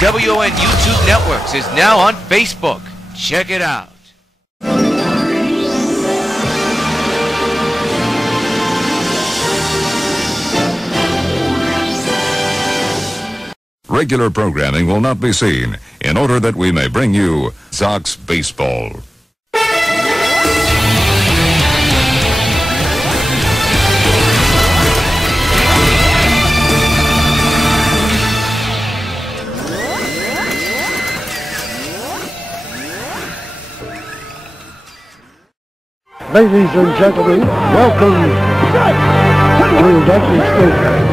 WON YouTube Networks is now on Facebook. Check it out. Regular programming will not be seen in order that we may bring you Sox baseball. Ladies and gentlemen, welcome to Old Yankee Stadium.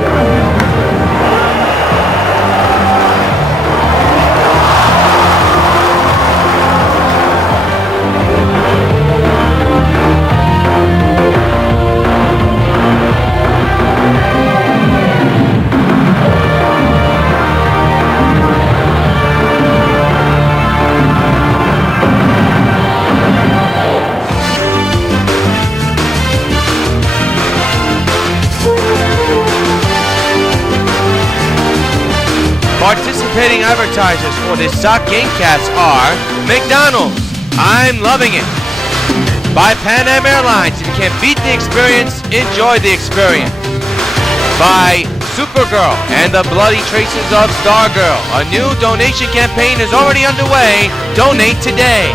Participating advertisers for this Sox Gamecast are McDonald's, I'm loving it. By Pan Am Airlines, if you can't beat the experience, enjoy the experience. By Supergirl and the Bloody Traces of Stargirl, a new donation campaign is already underway. Donate today.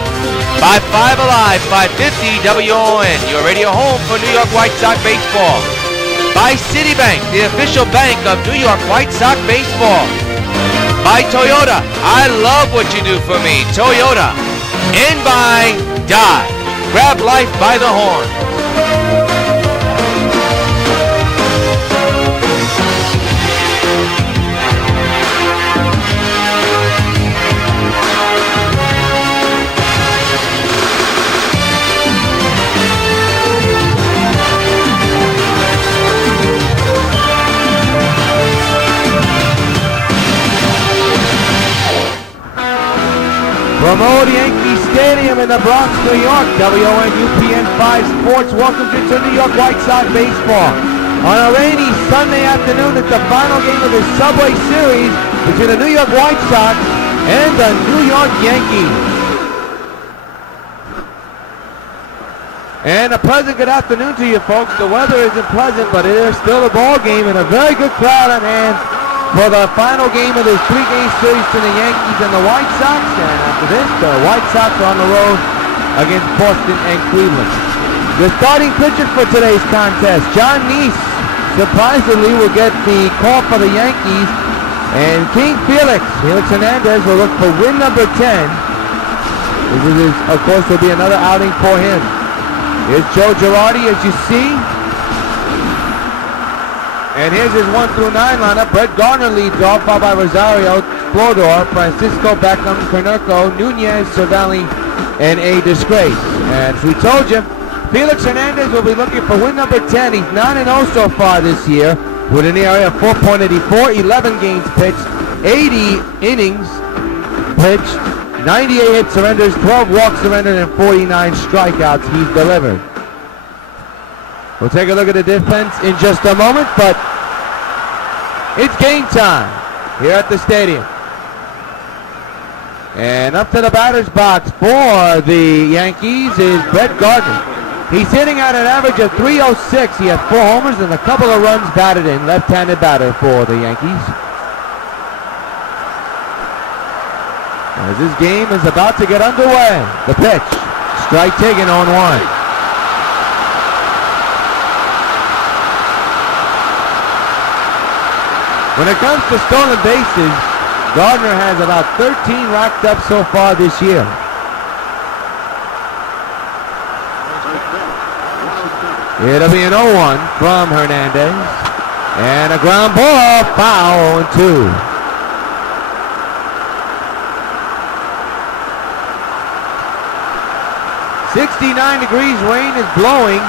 By 5 Alive 550 WON, your radio home for New York White Sox baseball. By Citibank, the official bank of New York White Sox baseball. By Toyota, I love what you do for me, Toyota. And by Dodge, grab life by the horn. From Old Yankee Stadium in the Bronx, New York, WON UPN 5 Sports welcomes you to New York White Sox baseball. On a rainy Sunday afternoon, it's the final game of the Subway Series between the New York White Sox and the New York Yankees. And a pleasant good afternoon to you folks. The weather isn't pleasant, but it is still a ball game and a very good crowd on hand for the final game of this three-game series to the Yankees and the White Sox. And after this, the White Sox are on the road against Boston and Cleveland. The starting pitcher for today's contest, John Neese, surprisingly will get the call for the Yankees. And King Felix Hernandez will look for win number 10. This is, of course, will be another outing for him. Here's Joe Girardi, as you see. And here's his 1 through 9 lineup. Brett Gardner leads off, followed by Rosario, Flodor, Francisco, Beckham, Konerko, Nunez, Cervelli, and a disgrace. And as we told you, Felix Hernandez will be looking for win number 10. He's 9-0 so far this year with an ERA of 4.84, 11 games pitched, 80 innings pitched, 98 hit surrenders, 12 walks surrendered, and 49 strikeouts he's delivered. We'll take a look at the defense in just a moment, but it's game time here at the stadium. And up to the batter's box for the Yankees is Brett Gardner. He's hitting at an average of 306. He has 4 homers and a couple of runs batted in. Left-handed batter for the Yankees. As this game is about to get underway. The pitch. Strike taken on 1. When it comes to stolen bases, Gardner has about 13 racked up so far this year. It'll be an 0-1 from Hernandez. And a ground ball, foul, 2. .69 degrees, rain is blowing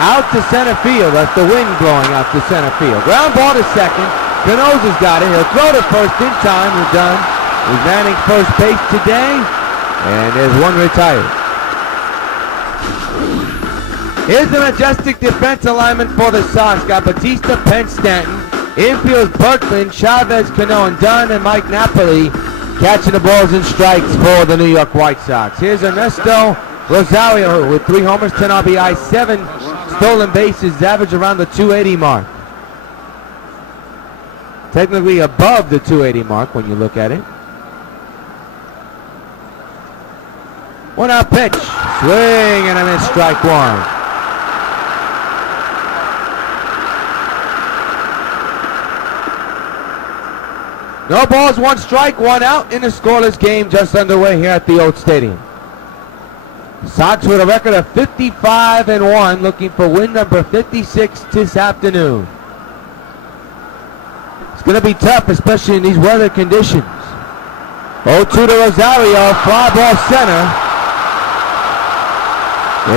out to center field. That's the wind blowing out to center field. Ground ball to second. Cano's has got it. He'll throw to first in time. We're done. He's manning first base today. And there's one retired. Here's the majestic defense alignment for the Sox. Got Batista, Penn, Stanton. Infield's Berkman, Chavez, Cano, and Dunn, and Mike Napoli. catching the balls and strikes for the New York White Sox. Here's Ernesto Rosario with 3 homers, 10 RBI, 7 stolen bases, average around the 280 mark. Technically above the 280 mark when you look at it. 1-out pitch. Swing and a miss, strike 1. No balls, 1 strike, 1 out in a scoreless game just underway here at the Old Stadium. Sox with a record of 55-1, looking for win number 56 this afternoon. It's going to be tough, especially in these weather conditions. 0-2 to Rosario, fly ball center.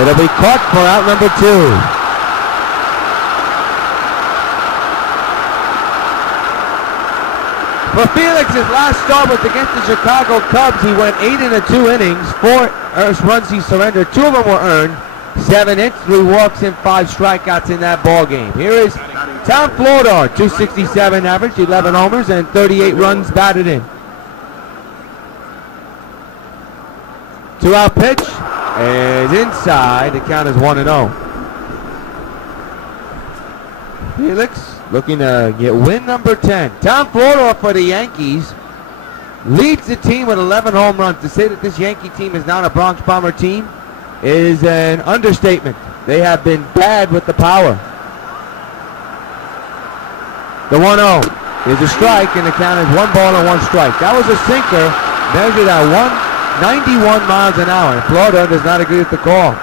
It'll be caught for out number 2. For Felix, his last start was against the Chicago Cubs. He went 8 in the 2 innings, 4 runs he surrendered, 2 of them were earned, 7 hits, 3 walks, and 5 strikeouts in that ball game. Here is Tom Flodor, 267 average, 11 homers, and 38 runs batted in. 2-out pitch is inside. The count is 1-0. Felix looking to get win number 10. Tom Flodor for the Yankees leads the team with 11 home runs. To say that this Yankee team is not a Bronx Bomber team is an understatement. They have been bad with the power. The 1-0 is a strike, and the count is 1 ball and 1 strike. That was a sinker measured at 191 miles an hour. And Florida does not agree with the call.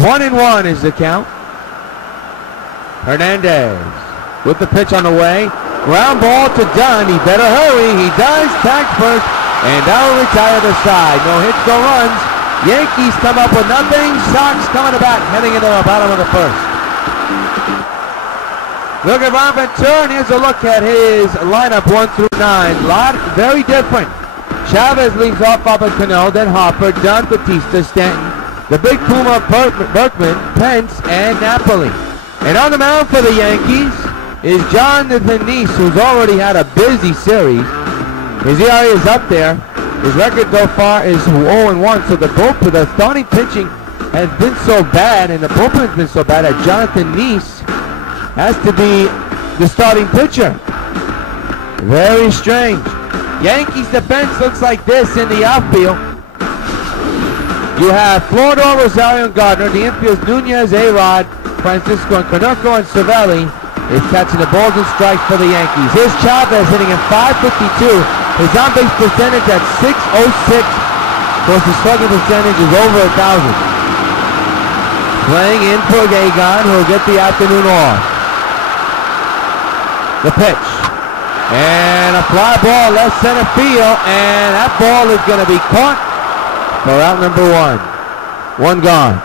1-1 is the count. Hernandez with the pitch on the way. Ground ball to Dunn. He better hurry. He does. Tag first. And that will retire the side. No hits, no runs. Yankees come up with nothing. Sox coming back, heading into the bottom of the first. Look at Ron Ventura, and here's a look at his lineup 1 through 9. Lot very different. Chavez leads off Papa Cano, then Hopper, Dunn, Batista, Stanton, the Big Puma, Berkman, Pence, and Napoli. And on the mound for the Yankees is Jonathan Nice, who's already had a busy series. His ERA is up there. His record so far is 0-1, so the starting pitching has been so bad, and the bullpen has been so bad that Jonathan Nice has to be the starting pitcher. Very strange. Yankees defense looks like this in the outfield. You have Flodor, Rosario, and Gardner. The infield's Nunez, A-Rod, Francisco, and Konerko, and Cervelli is catching the balls and strikes for the Yankees. Here's Chavez hitting at .552. His on-base percentage at .606. Of course, his slugging percentage is over 1,000. Playing in for Gagon, who will get the afternoon off. The pitch. And a fly ball left center field, and that ball is going to be caught for out number 1. 1 gone.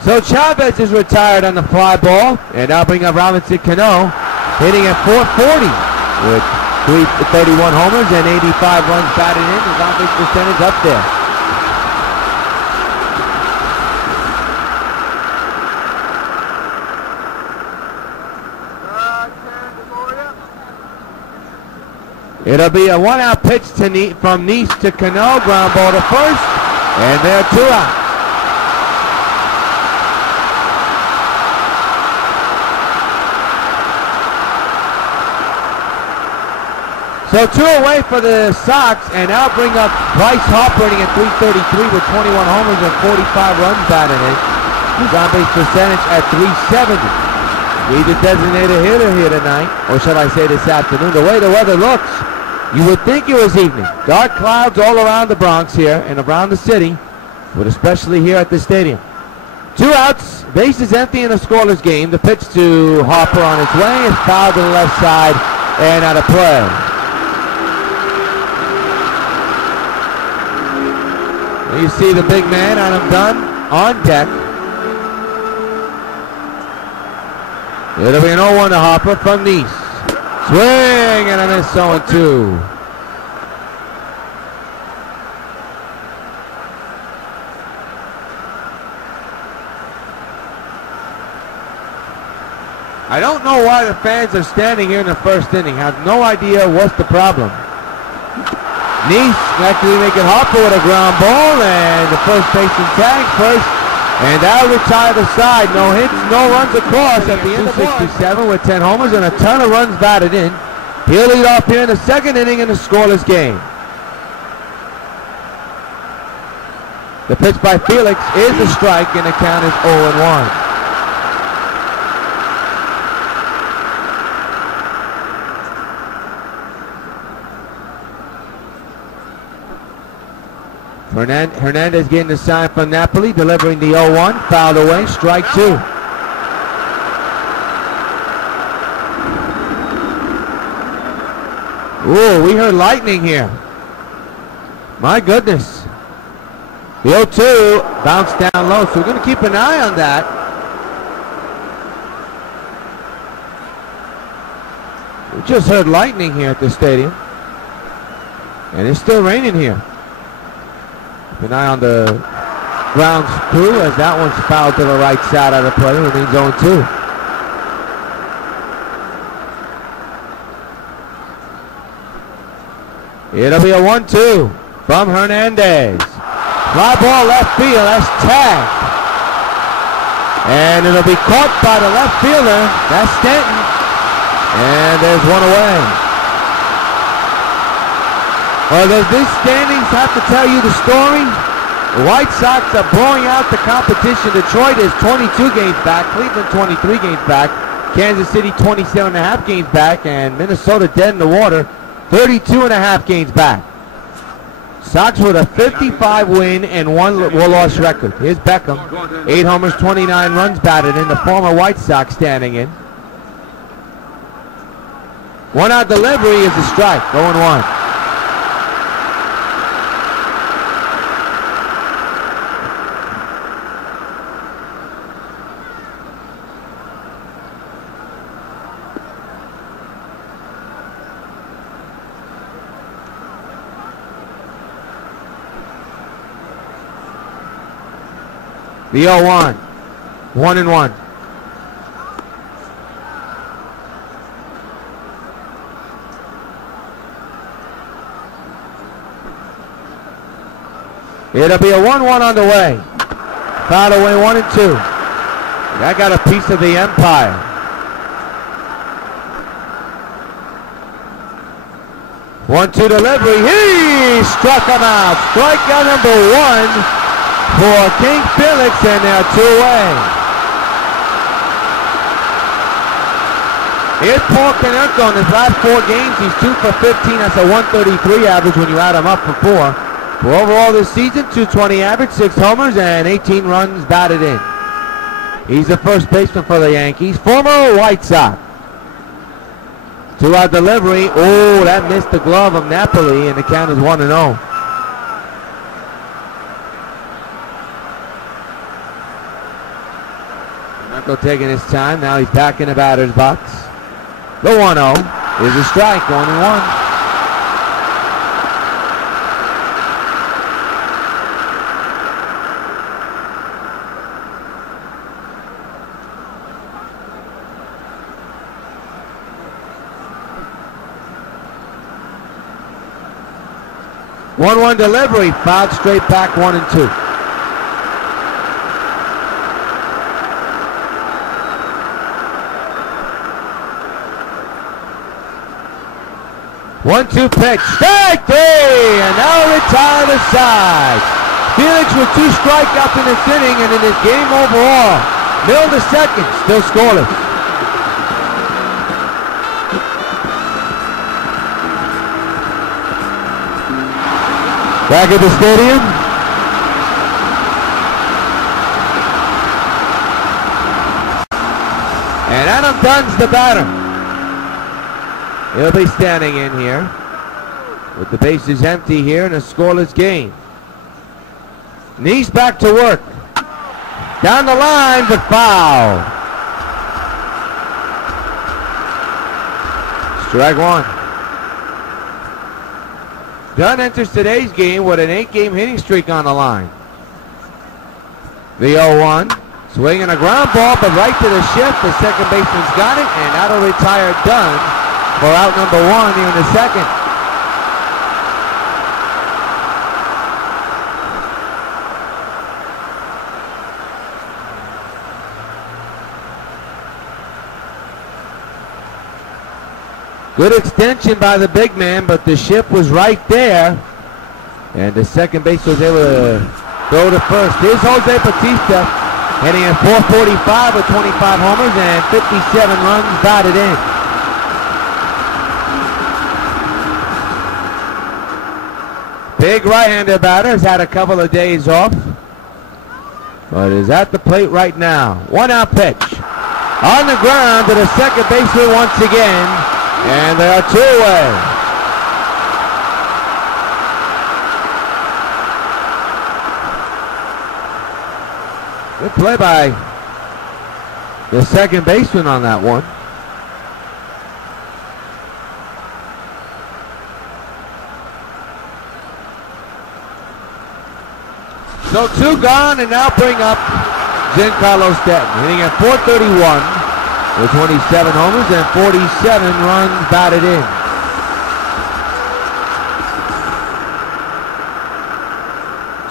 So Chavez is retired on the fly ball, and now bring up Robinson Cano, hitting at .440 with 31 homers and 85 runs batted in. His on-base percentage up there. It'll be a 1-out pitch from Nice to Cano, ground ball to first, and they're 2 out. So 2 away for the Sox, and now bring up Bryce Harper hitting at .333 with 21 homers and 45 runs batted in. His on-base percentage at .370. He's a designated hitter here tonight, or shall I say this afternoon. The way the weather looks, you would think it was evening. Dark clouds all around the Bronx here and around the city, but especially here at the stadium. 2 outs, bases empty in a scoreless game. The pitch to Harper on its way is fouled to the left side and out of play. You see the big man, Adam Dunn, on deck. It'll be an 0-1 to Harper from Nice. Swing and a miss, 0-2. I don't know why the fans are standing here in the first inning. Have no idea what's the problem. Nice actually making Harper with a ground ball, and the first baseman tags first, and that'll retire the side. No hits, no runs across at the end of 267 with 10 homers and a ton of runs batted in. He'll lead off here in the second inning in a scoreless game. The pitch by Felix is a strike, and the count is 0-1. Hernandez getting the sign from Napoli, delivering the 0-1, fouled away, strike 2. Ooh, we heard lightning here. My goodness. The 0-2 bounced down low, so we're going to keep an eye on that. We just heard lightning here at the stadium. And it's still raining here. Keep an eye on the grounds crew as that one's fouled to the right side of the play. Remains 0-2. It'll be a 1-2 from Hernandez. Fly ball left field. That's tagged. And it'll be caught by the left fielder. That's Stanton. And there's one away. Well, does these standings have to tell you the story? The White Sox are blowing out the competition. Detroit is 22 games back. Cleveland 23 games back. Kansas City 27.5 games back. And Minnesota dead in the water. 32.5 games back. Sox with a 55 win and 1 loss record. Here's Beckham. 8 homers, 29 runs batted in. The former White Sox standing in. 1-out delivery is a strike. 0-1. The 0-1. 1-1. It'll be a 1-1 on the way. Fouled away 1-2. That got a piece of the empire. One-two delivery. He struck him out. Strikeout number 1 for King Felix, and now 2 away. Here's Paul Konerko in his last 4 games. He's 2 for 15. That's a 133 average when you add him up for 4. For overall this season, 220 average, 6 homers, and 18 runs batted in. He's the first baseman for the Yankees, former White Sox. 2-out delivery. Oh, that missed the glove of Napoli, and the count is 1-0. Taking his time. Now he's back in the batter's box. The 1-0 is a strike. 1-1. One delivery. Fouled straight back. 1-2. 1-2 pitch, strike 3, and now retire the side. Felix with 2 strikeouts in this inning, and in this game overall, middle to second, still scoreless. Back at the stadium. And Adam Dunn's the batter. He'll be standing in here with the bases empty here in a scoreless game. Knees back to work. Down the line, but foul. Strike 1. Dunn enters today's game with an 8-game hitting streak on the line. The 0-1. Swing and a ground ball, but right to the shift. The second baseman's got it, and that'll retire Dunn for out number 1 here in the second. Good extension by the big man, but the shift was right there. And the second base was able to throw to first. Here's Jose Bautista hitting at .445 with 25 homers and 57 runs batted in. Big right-hander batter has had a couple of days off, but is at the plate right now. 1-out pitch. On the ground to the second baseman once again, and they are 2 away. Good play by the second baseman on that one. So 2 gone, and now bring up Giancarlo Stanton, hitting at .431 with 27 homers and 47 runs batted in.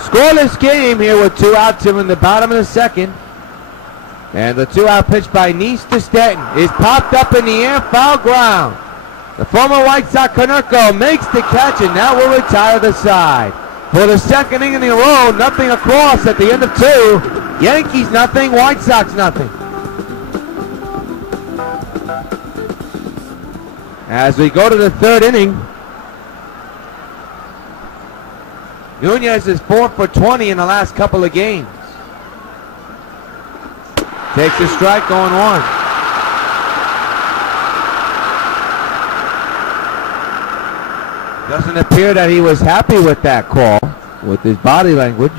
Scoreless game here with 2 outs here in the bottom of the second. And the 2-out pitch by Neese to Stanton is popped up in the air, foul ground. The former White Sox Konerko makes the catch and now will retire the side. For the second inning in a row, nothing across at the end of 2. Yankees nothing, White Sox nothing. As we go to the 3rd inning, Nunez is 4 for 20 in the last couple of games. Takes a strike, 0-1. Doesn't appear that he was happy with that call, with his body language.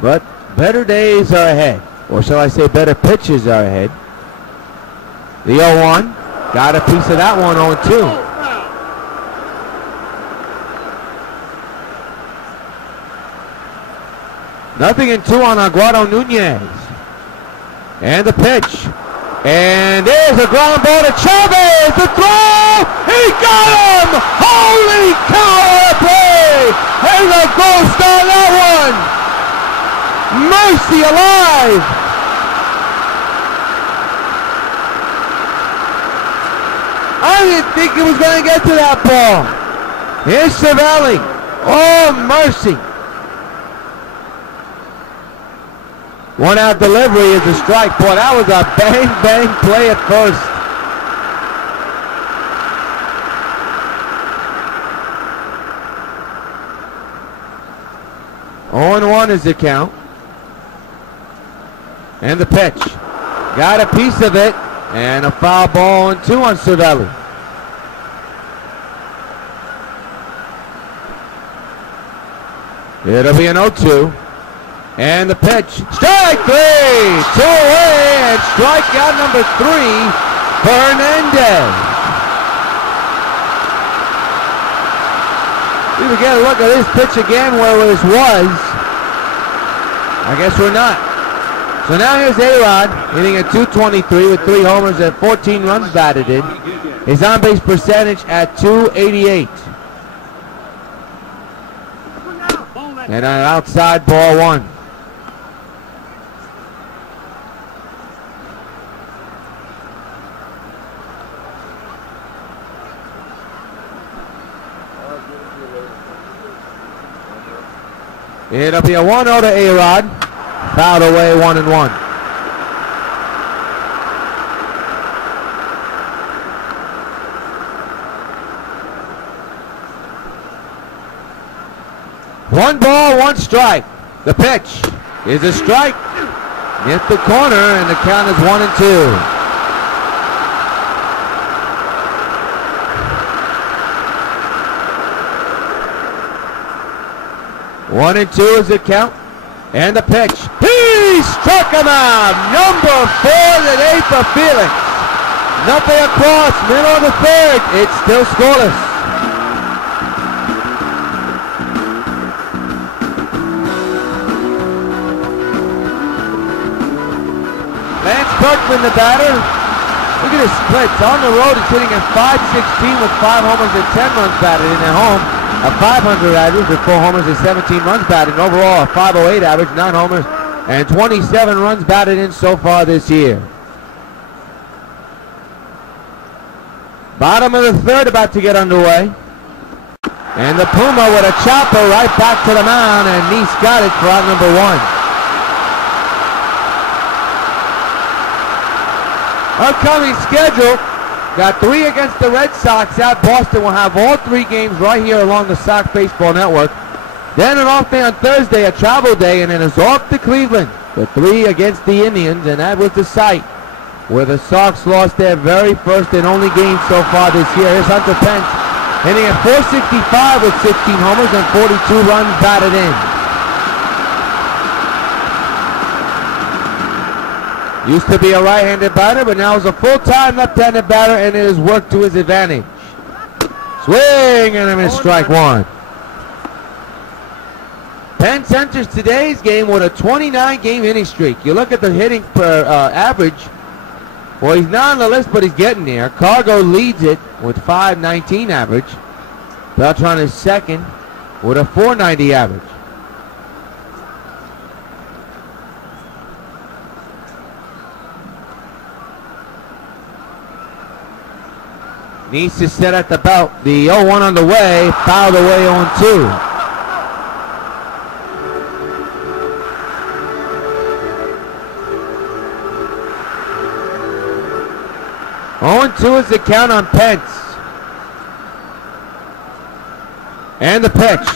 But better days are ahead, or shall I say better pitches are ahead. The 0-1, got a piece of that one, 0-2. Nothing in 2 on Aguado Nunez. And the pitch. And there's a ground ball to Chavez. The throw. He got him. Holy cow, what a play. There's a ghost on that one. Mercy alive. I didn't think he was going to get to that ball. Here's Cervelli. Oh, mercy. 1-out delivery is a strike. Boy, that was a bang play at first. (0-1) is the count. And the pitch. Got a piece of it. And a foul ball, 0-2 on Cervelli. It'll be an 0-2. And the pitch. Strike 3! 2 away, and strikeout number 3 for Hernandez. We will get a look at this pitch again where this was. I guess we're not. So now here's A-Rod hitting at .223 with 3 homers and 14 runs batted in. His on-base percentage at .288. And an outside ball 1. It'll be a 1-0 to A-Rod. Fouled away, 1-1. One ball, 1 strike. The pitch is a strike. Hit the corner, and the count is 1-2. One and 2 is the count. And the pitch. He struck him out. Number 4 to 8 for Felix. Nothing across. Middle of the 3rd. It's still scoreless. Kirkman, the batter. Look at his splits. On the road, he's hitting at .516 with 5 homers and 10 runs batted in. At home, a .500 average with 4 homers and 17 runs batted. And overall, a .508 average, 9 homers and 27 runs batted in so far this year. Bottom of the third about to get underway. And the Puma with a chopper right back to the mound, and Nice got it for out number 1. Upcoming schedule, got 3 against the Red Sox out. Boston will have all 3 games right here along the Sox Baseball Network. Then an off day on Thursday, a travel day, and then it's off to Cleveland. The 3 against the Indians, and that was the site where the Sox lost their very first and only game so far this year. Here's Hunter Pence hitting at .465 with 16 homers and 42 runs batted in. Used to be a right-handed batter, but now is a full-time left-handed batter, and it has worked to his advantage. Swing and a miss, strike 1. Pence enters today's game with a 29-game hitting streak. You look at the hitting per average. Well, he's not on the list, but he's getting there. Cargo leads it with .519 average. Beltran is second with a .490 average. Nice is set at the belt. The 0-1 on the way, fouled away 0-2. .2 is the count on Pence. And the pitch.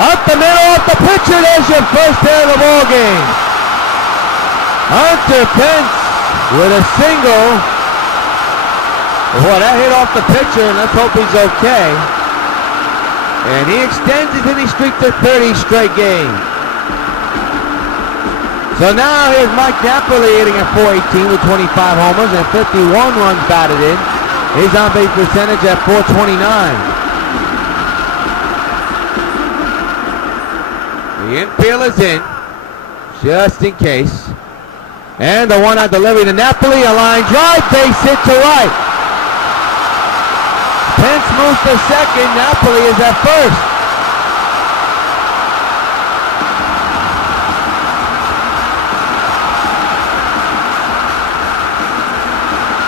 Up the middle, off the pitcher. There's your first hit of the ball game. Hunter Pence with a single. Boy, that hit off the pitcher, and let's hope he's okay. And he extends his hitting streak to 30 straight games. So now here's Mike Napoli hitting at .418 with 25 homers and 51 runs batted in. His on-base percentage at .429. The infield is in, just in case. And the one-out delivery to Napoli, a line drive, base hit to right. Pence moves to second, Napoli is at first.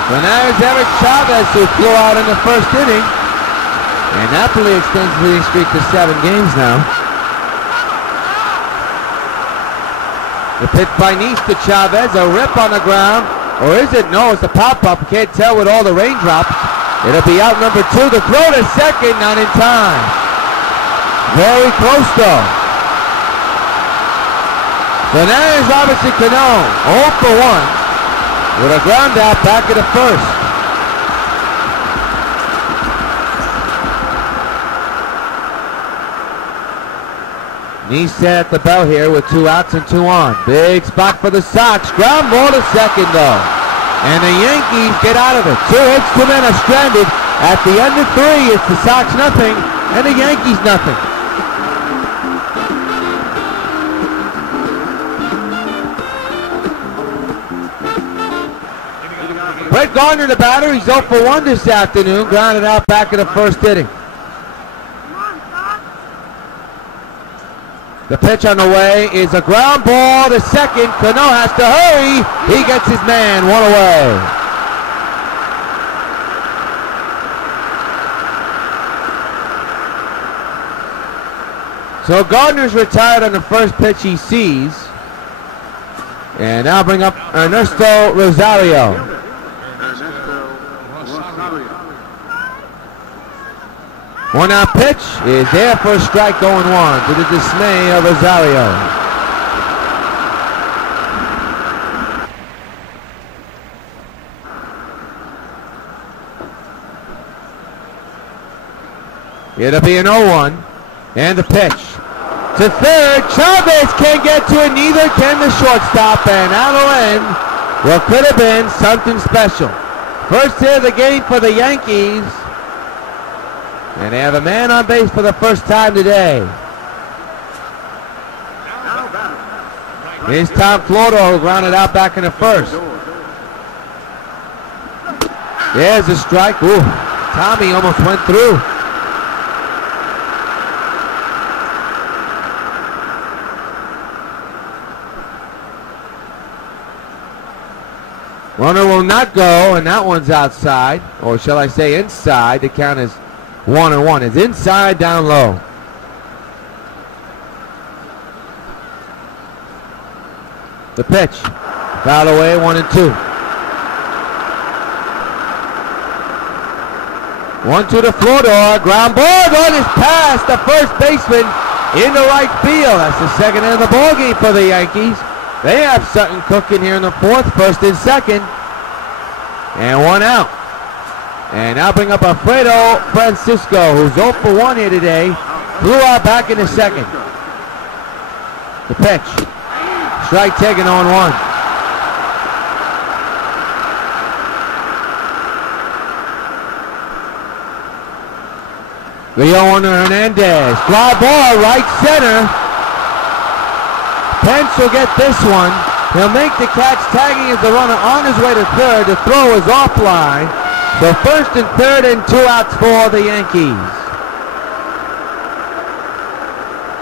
So now it's Eric Chavez who flew out in the first inning. And Napoli extends the leading streak to 7 games now. The pitch by Nice to Chavez, a rip on the ground. Or is it? No, it's a pop-up. Can't tell with all the raindrops. It'll be out number 2. The throw to second, not in time. Very close though. So now it's Robinson Cano, 0 for 1. With a ground out back at the first. Nice at the bell here with 2 outs and 2 on. Big spot for the Sox. Ground ball to second though. And the Yankees get out of it. 2 hits, 2 men are stranded. At the end of 3, it's the Sox nothing and the Yankees nothing. Brett Gardner, the batter, he's 0 for 1 this afternoon, grounded out back in the first inning. The pitch on the way is a ground ball to second. Cano has to hurry. He gets his man, 1 away. So Gardner's retired on the first pitch he sees. And now bring up Ernesto Rosario. One-out pitch is there for a strike, 0-1 to the dismay of Rosario. It'll be an 0-1. And the pitch to third. Chavez can't get to it, neither can the shortstop. And that'll end what could have been something special. First hit of the game for the Yankees. And they have a man on base for the first time today. Here's Tom Floro, who grounded out back in the first. There's a strike. Ooh, Tommy almost went through. Runner will not go, and that one's outside, or shall I say inside. The count is 1-1. It's inside, down low. The pitch. Foul away, 1-2. 1-2 to Flodor. Ground ball. Run is past the first baseman in the right field. That's the second end of the ball game for the Yankees. They have Sutton cooking here in the fourth, first and second. And one out. And now bring up Alfredo Francisco, who's 0 for 1 here today. Flew out back in the second. The pitch. Strike taken on 1. Rio Hernandez. Fly ball, right center. Pence will get this one. He'll make the catch, tagging as the runner on his way to third. The throw is offline. So first and third and 2 outs for the Yankees.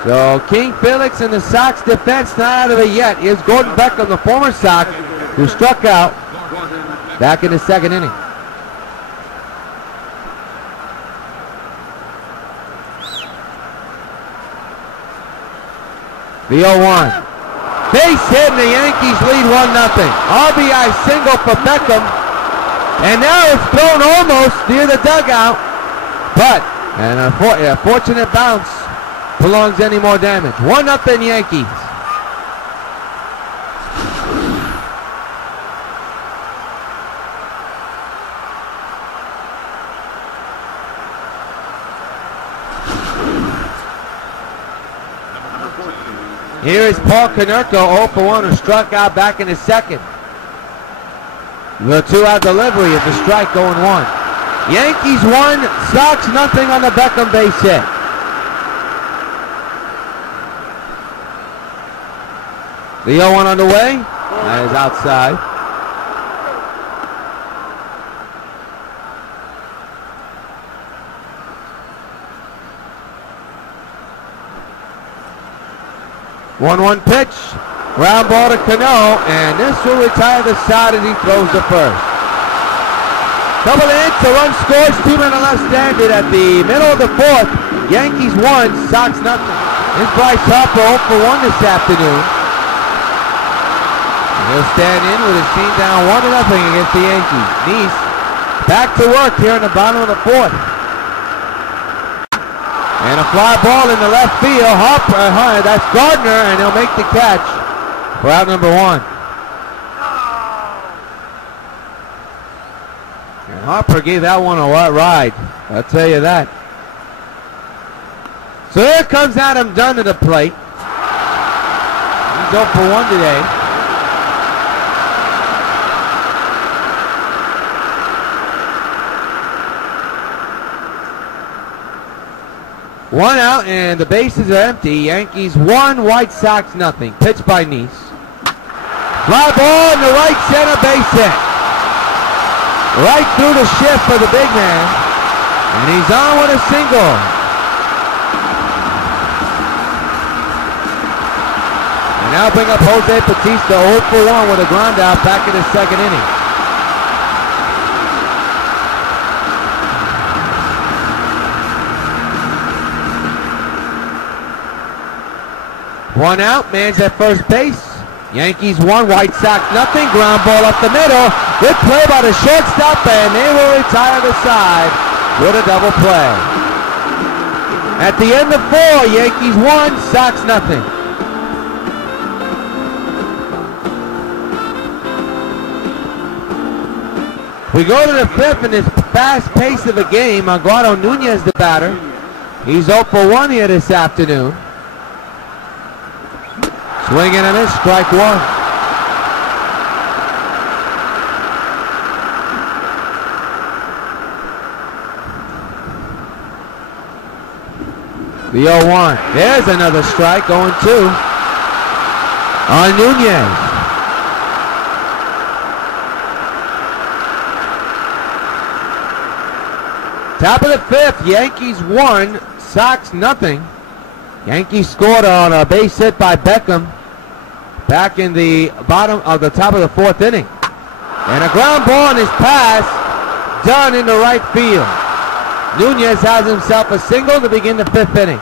So King Felix and the Sox defense not out of it yet. Here's Gordon Beckham, the former Sox, who struck out back in the second inning. The 0-1. Base hit and the Yankees lead 1-0. RBI single for Beckham. And now it's thrown almost near the dugout. But a fortunate bounce prolongs any more damage. 1-0 Yankees. Here is Paul Konerko, 0 for 1, who struck out back in the second. The 2-out delivery of the strike going 1. Yankees 1, Sox nothing on the Beckham base hit. The 0-1 on the way. That is outside. One pitch, ground ball to Cano, and this will retire the side as he throws the first. Double hit, the run scores, 2-men left-handed at the middle of the fourth. Yankees 1, Sox nothing. Here's Bryce Harper 0 for 1 this afternoon. And he'll stand in with his team down 1-0 against the Yankees. Nice back to work here in the bottom of the fourth. And a fly ball in the left field. Harper, that's Gardner, and he'll make the catch for out number 1. And Harper gave that one a ride, I'll tell you that. So here comes Adam Dunn to the plate. He's 0 for 1 today. One out and the bases are empty. Yankees 1, White Sox nothing. Pitch by Nice. Fly ball in the right center base hit. Right through the shift for the big man. And he's on with a single. And now bring up Jose Bautista 0 for 1 with a ground out back in the second inning. One out, man's at first base. Yankees 1, White Sox nothing. Ground ball up the middle. Good play by the shortstop, and they will retire the side with a double play. At the end of 4, Yankees 1, Sox nothing. We go to the fifth in this fast pace of a game. Aguado Nunez, the batter. He's 0 for 1 here this afternoon. Swing and a miss, strike 1. The 0-1. There's another strike going 2 on Nunez. Top of the fifth, Yankees 1, Sox nothing. Yankees scored on a base hit by Beckham back in the bottom of the top of the fourth inning. And a ground ball on his pass done into right field. Nunez has himself a single to begin the fifth inning.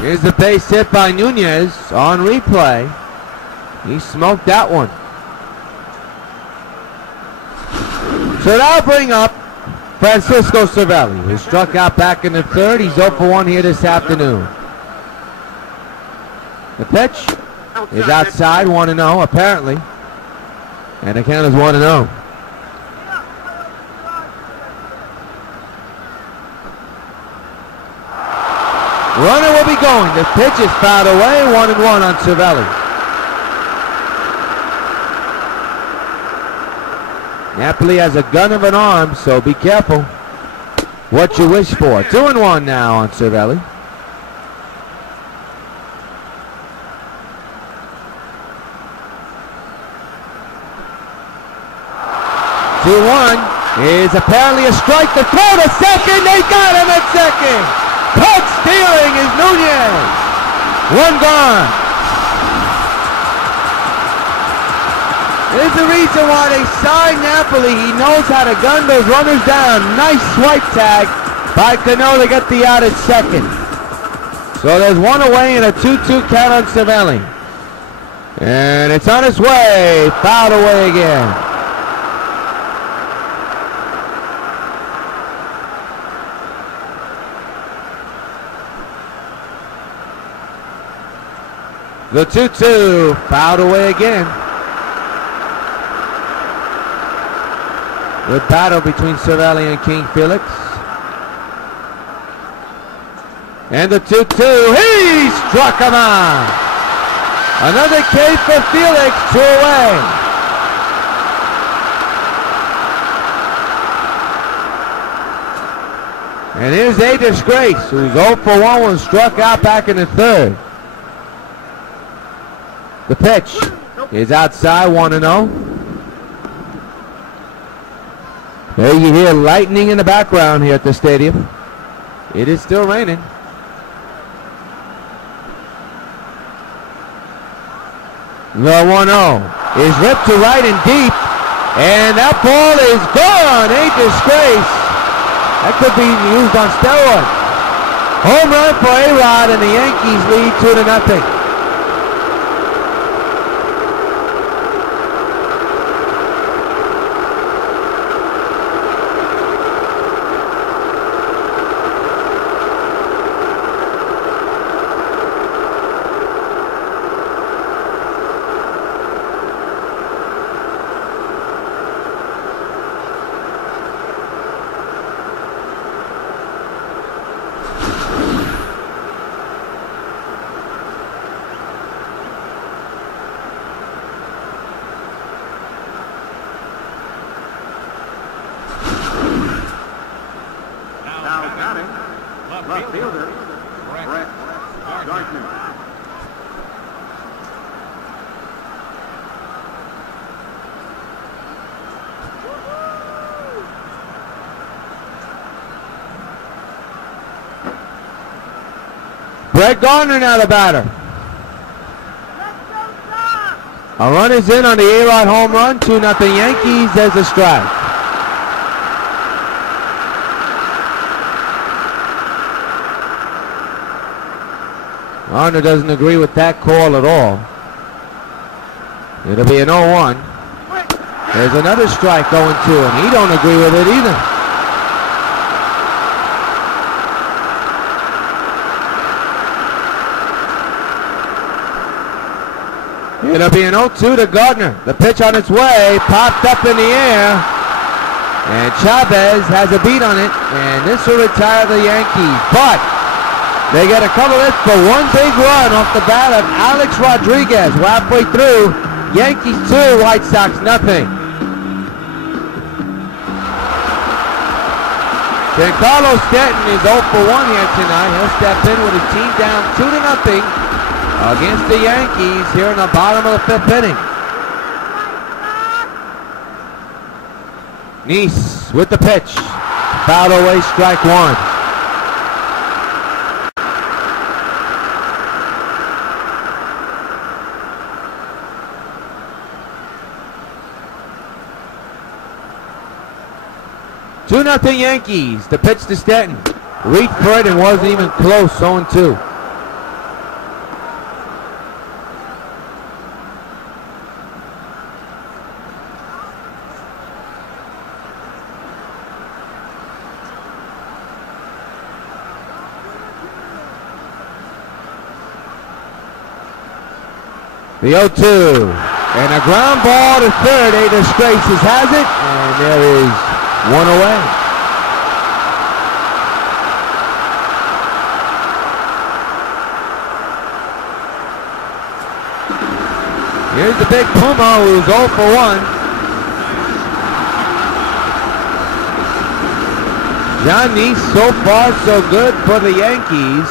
Here's the base hit by Nunez on replay. He smoked that one. So that'll bring up Francisco Cervelli, who struck out back in the third. He's 0 for 1 here this afternoon. The pitch is outside, 1-0 apparently. And the count is 1-0. Runner will be going. The pitch is fouled away, 1-1 on Cervelli. Napoli has a gun of an arm, so be careful what you wish for. 2-1 now on Cervelli. Is apparently a strike. The throw to second. They got him at second. Puck stealing is Nunez. One gone. There's the reason why they signed Napoli. He knows how to gun those runners down. Nice swipe tag by Cano to get the out at second. So there's one away and a 2-2 count on Cervelli. And it's on its way. Fouled away again. The 2-2 fouled away again. Good battle between Cervelli and King Felix. And the 2-2, he struck him out. Another K for Felix, 2 away. And here's a disgrace, who's 0 for 1 when struck out back in the third. The pitch is outside, 1-0. There you hear lightning in the background here at the stadium. It is still raining. The 1-0 is ripped to right and deep. And that ball is gone. A disgrace. That could be used on steroids. Home run for A-Rod, and the Yankees lead 2-0. Brett Gardner now the batter. A run is in on the A-Rod home run. 2-0 Yankees. There's a strike. Gardner doesn't agree with that call at all. It'll be an 0-1. There's another strike going to him. He don't agree with it either. It'll be an 0-2 to Gardner. The pitch on its way, popped up in the air. And Chavez has a beat on it. And this will retire the Yankees. But they get a couple hits for one big run off the bat of Alex Rodriguez. We're halfway through. Yankees 2, White Sox nothing. Giancarlo Stanton is 0 for 1 here tonight. He'll step in with a team down 2-0 against the Yankees here in the bottom of the 5th inning. Nice with the pitch. Fouled away, strike one. Two 2-0 Yankees. The pitch to Stanton. Reached for it and wasn't even close. 0-2. The 0-2. And a ground ball to third. A Disgraces has it. And there is one away. Here's the big Puma who's 0 for 1. John Nice, so far so good for the Yankees.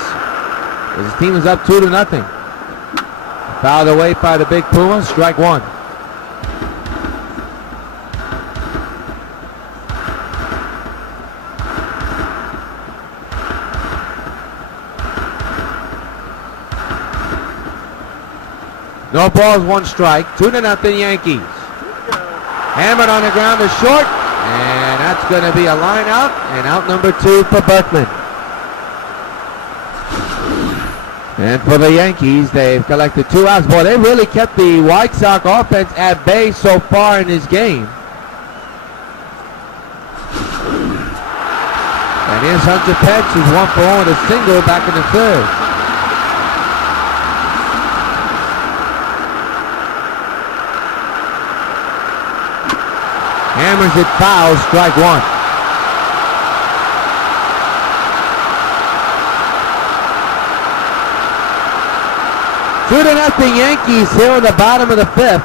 His team is up 2-0. Fouled away by the big Puma, strike one. No balls, one strike. 2-0 Yankees. Hammered on the ground to short, and that's going to be a line out, and out number 2 for Berkman. And for the Yankees, they've collected 2 outs. Boy, they really kept the White Sox offense at bay so far in this game. And here's Hunter Pence, who's 1 for 1 with a single back in the 3rd. Hammers it foul, strike one. Two to nothing Yankees here in the bottom of the 5th.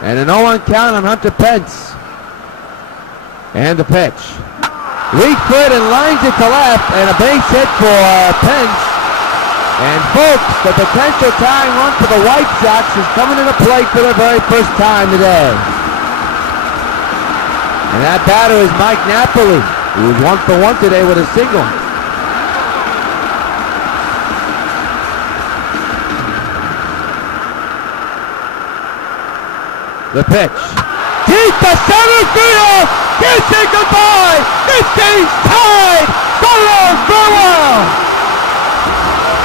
And an 0-1 count on Hunter Pence. And the pitch. Reed foot and lines it to left, and a base hit for Pence. And folks, the potential tying run for the White Sox is coming to the plate for the very first time today. And that batter is Mike Napoli, who was 1 for 1 today with a single. The pitch. Deep to center field. Can't say goodbye. This game's tied. So long, farewell.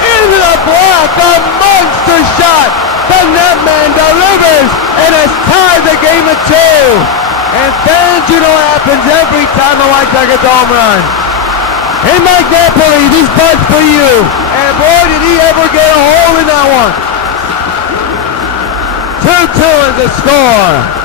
Into the block, a monster shot. The netman delivers and has tied the game at 2. And fans, you know what happens every time the White Sox gets a home run. Hey, Mike Napoli, these buds for you. And boy, did he ever get a hole in that one. 2-2 is the score.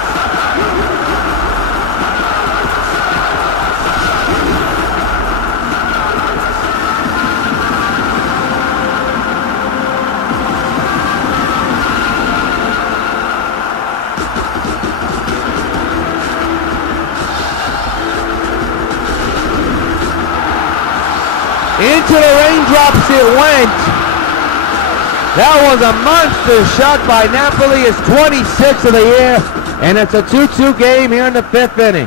Into the raindrops it went. That was a monster shot by Napoli. It's 26 of the year, and it's a 2-2 game here in the 5th inning.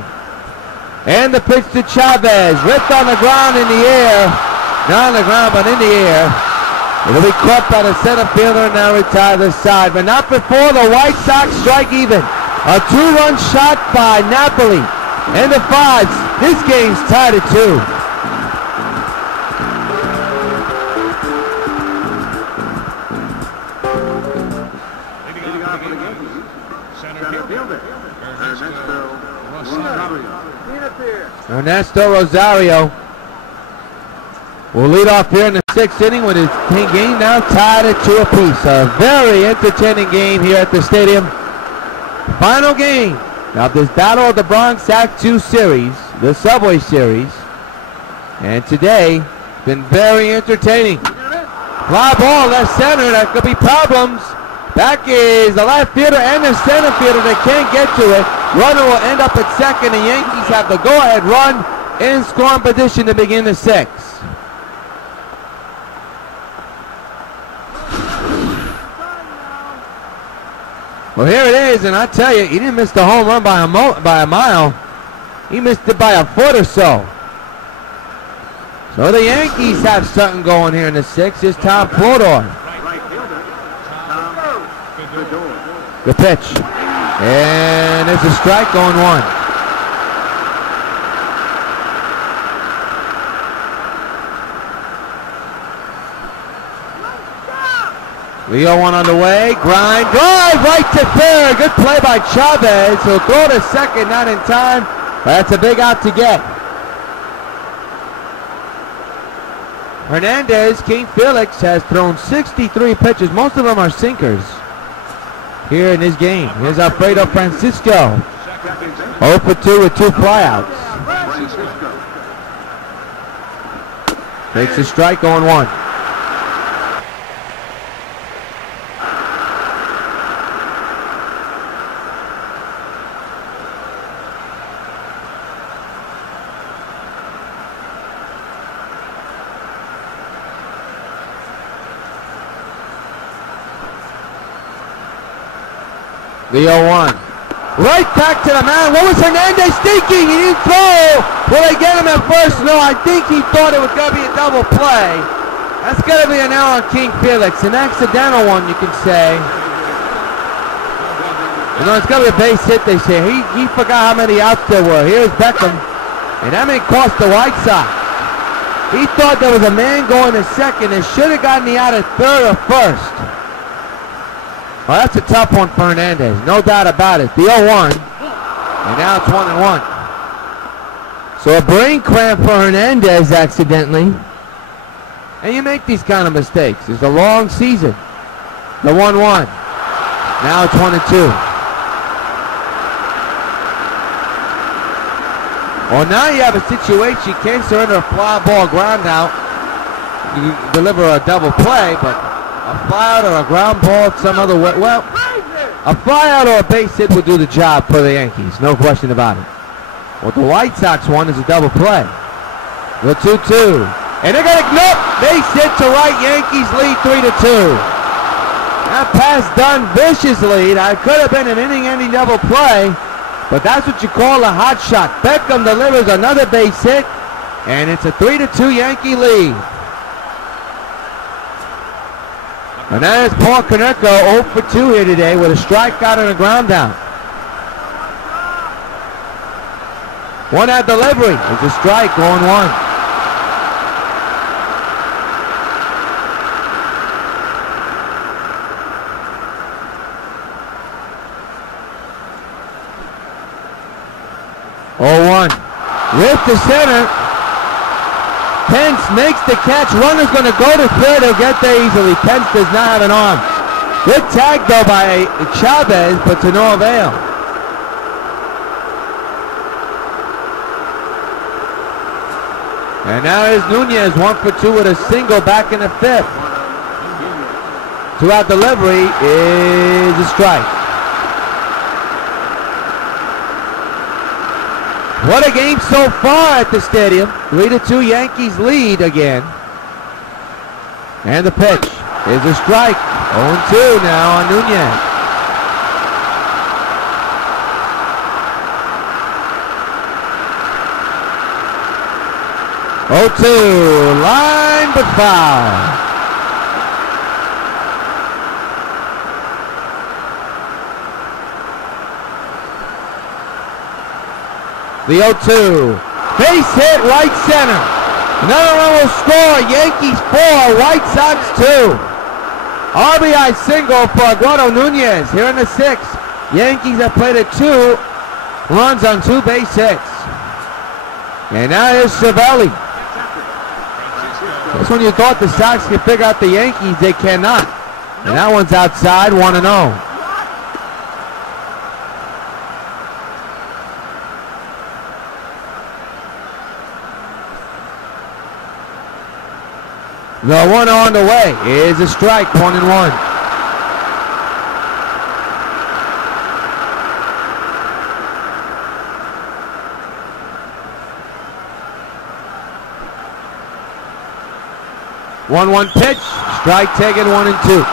And the pitch to Chavez, ripped on the ground in the air. Not on the ground, but in the air. It'll be caught by the center fielder and now retire this side. But not before the White Sox strike even. A 2-run shot by Napoli. And the 5s. This game's tied at 2. Ernesto Rosario will lead off here in the 6th inning with his game now tied at 2 apiece. A very entertaining game here at the stadium. Final game of this Battle of the Bronx Act 2 series, the Subway Series. And today, been very entertaining. Fly ball left center, that could be problems. Back is the left fielder and the center fielder. They can't get to it. Runner will end up at second. The Yankees have the go-ahead run in scoring position to begin the 6th. Well, here it is, and I tell you, he didn't miss the home run by a mile. He missed it by a foot or so. So the Yankees have something going here in the 6th. Here's Tom Plodor. The pitch. And there's a strike going 1. Leo 1 on the way. Grind. Drive right to third. Good play by Chavez. He'll throw to second, not in time. But that's a big out to get. Hernandez, King Felix, has thrown 63 pitches. Most of them are sinkers here in this game. Here's Alfredo Francisco. 0 for 2 with 2 flyouts. Takes a strike on 1. Leo 1. Right back to the mound. What was Hernandez thinking? He didn't throw. Will they get him at first? No, I think he thought it was going to be a double play. That's going to be an error on King Felix. An accidental one, you can say. You know, it's going to be a base hit, they say. He forgot how many outs there were. Here's Beckham. And that may cost the White Sox. He thought there was a man going to second and should have gotten the out at third or first. Well, that's a tough one for Hernandez, no doubt about it. The 0-1, and now it's 1-1. So a brain cramp for Hernandez accidentally. And you make these kind of mistakes. It's a long season. The 1-1. Now it's 1-2. Well, now you have a situation. You can't surrender a fly ball ground out. You deliver a double play, but a flyout or a ground ball some other way. Well, a flyout or a base hit will do the job for the Yankees. No question about it. What the White Sox want is a double play. The 2-2. And they're going to, nope, base hit to right. Yankees lead 3-2. That pass done viciously. That could have been an inning-ending double play, but that's what you call a hot shot. Beckham delivers another base hit, and it's a 3-2 Yankee lead. And that is Paul Konerko 0 for 2 here today with a strikeout and a ground down. 1 out delivery. It's a strike going 1. With the center. Pence makes the catch. Runner's going to go to third. He'll get there easily. Pence does not have an arm. Good tag, though, by Chavez, but to no avail. And now is Nunez 1 for 2 with a single back in the 5th. 2 out delivery is a strike. What a game so far at the stadium. 3-2 Yankees lead again. And the pitch is a strike. 0-2 now on Nunez. Line but foul. The 0-2. Base hit right center. Another run will score. Yankees 4, White Sox 2. RBI single for Eduardo Nunez here in the 6th. Yankees have played at 2 runs on 2 base hits. And now here's Cervelli. That's when you thought the Sox could figure out the Yankees. They cannot. And that one's outside, 1-0. The 1 on the way is a strike, 1-1. One pitch, strike taken, 1-2.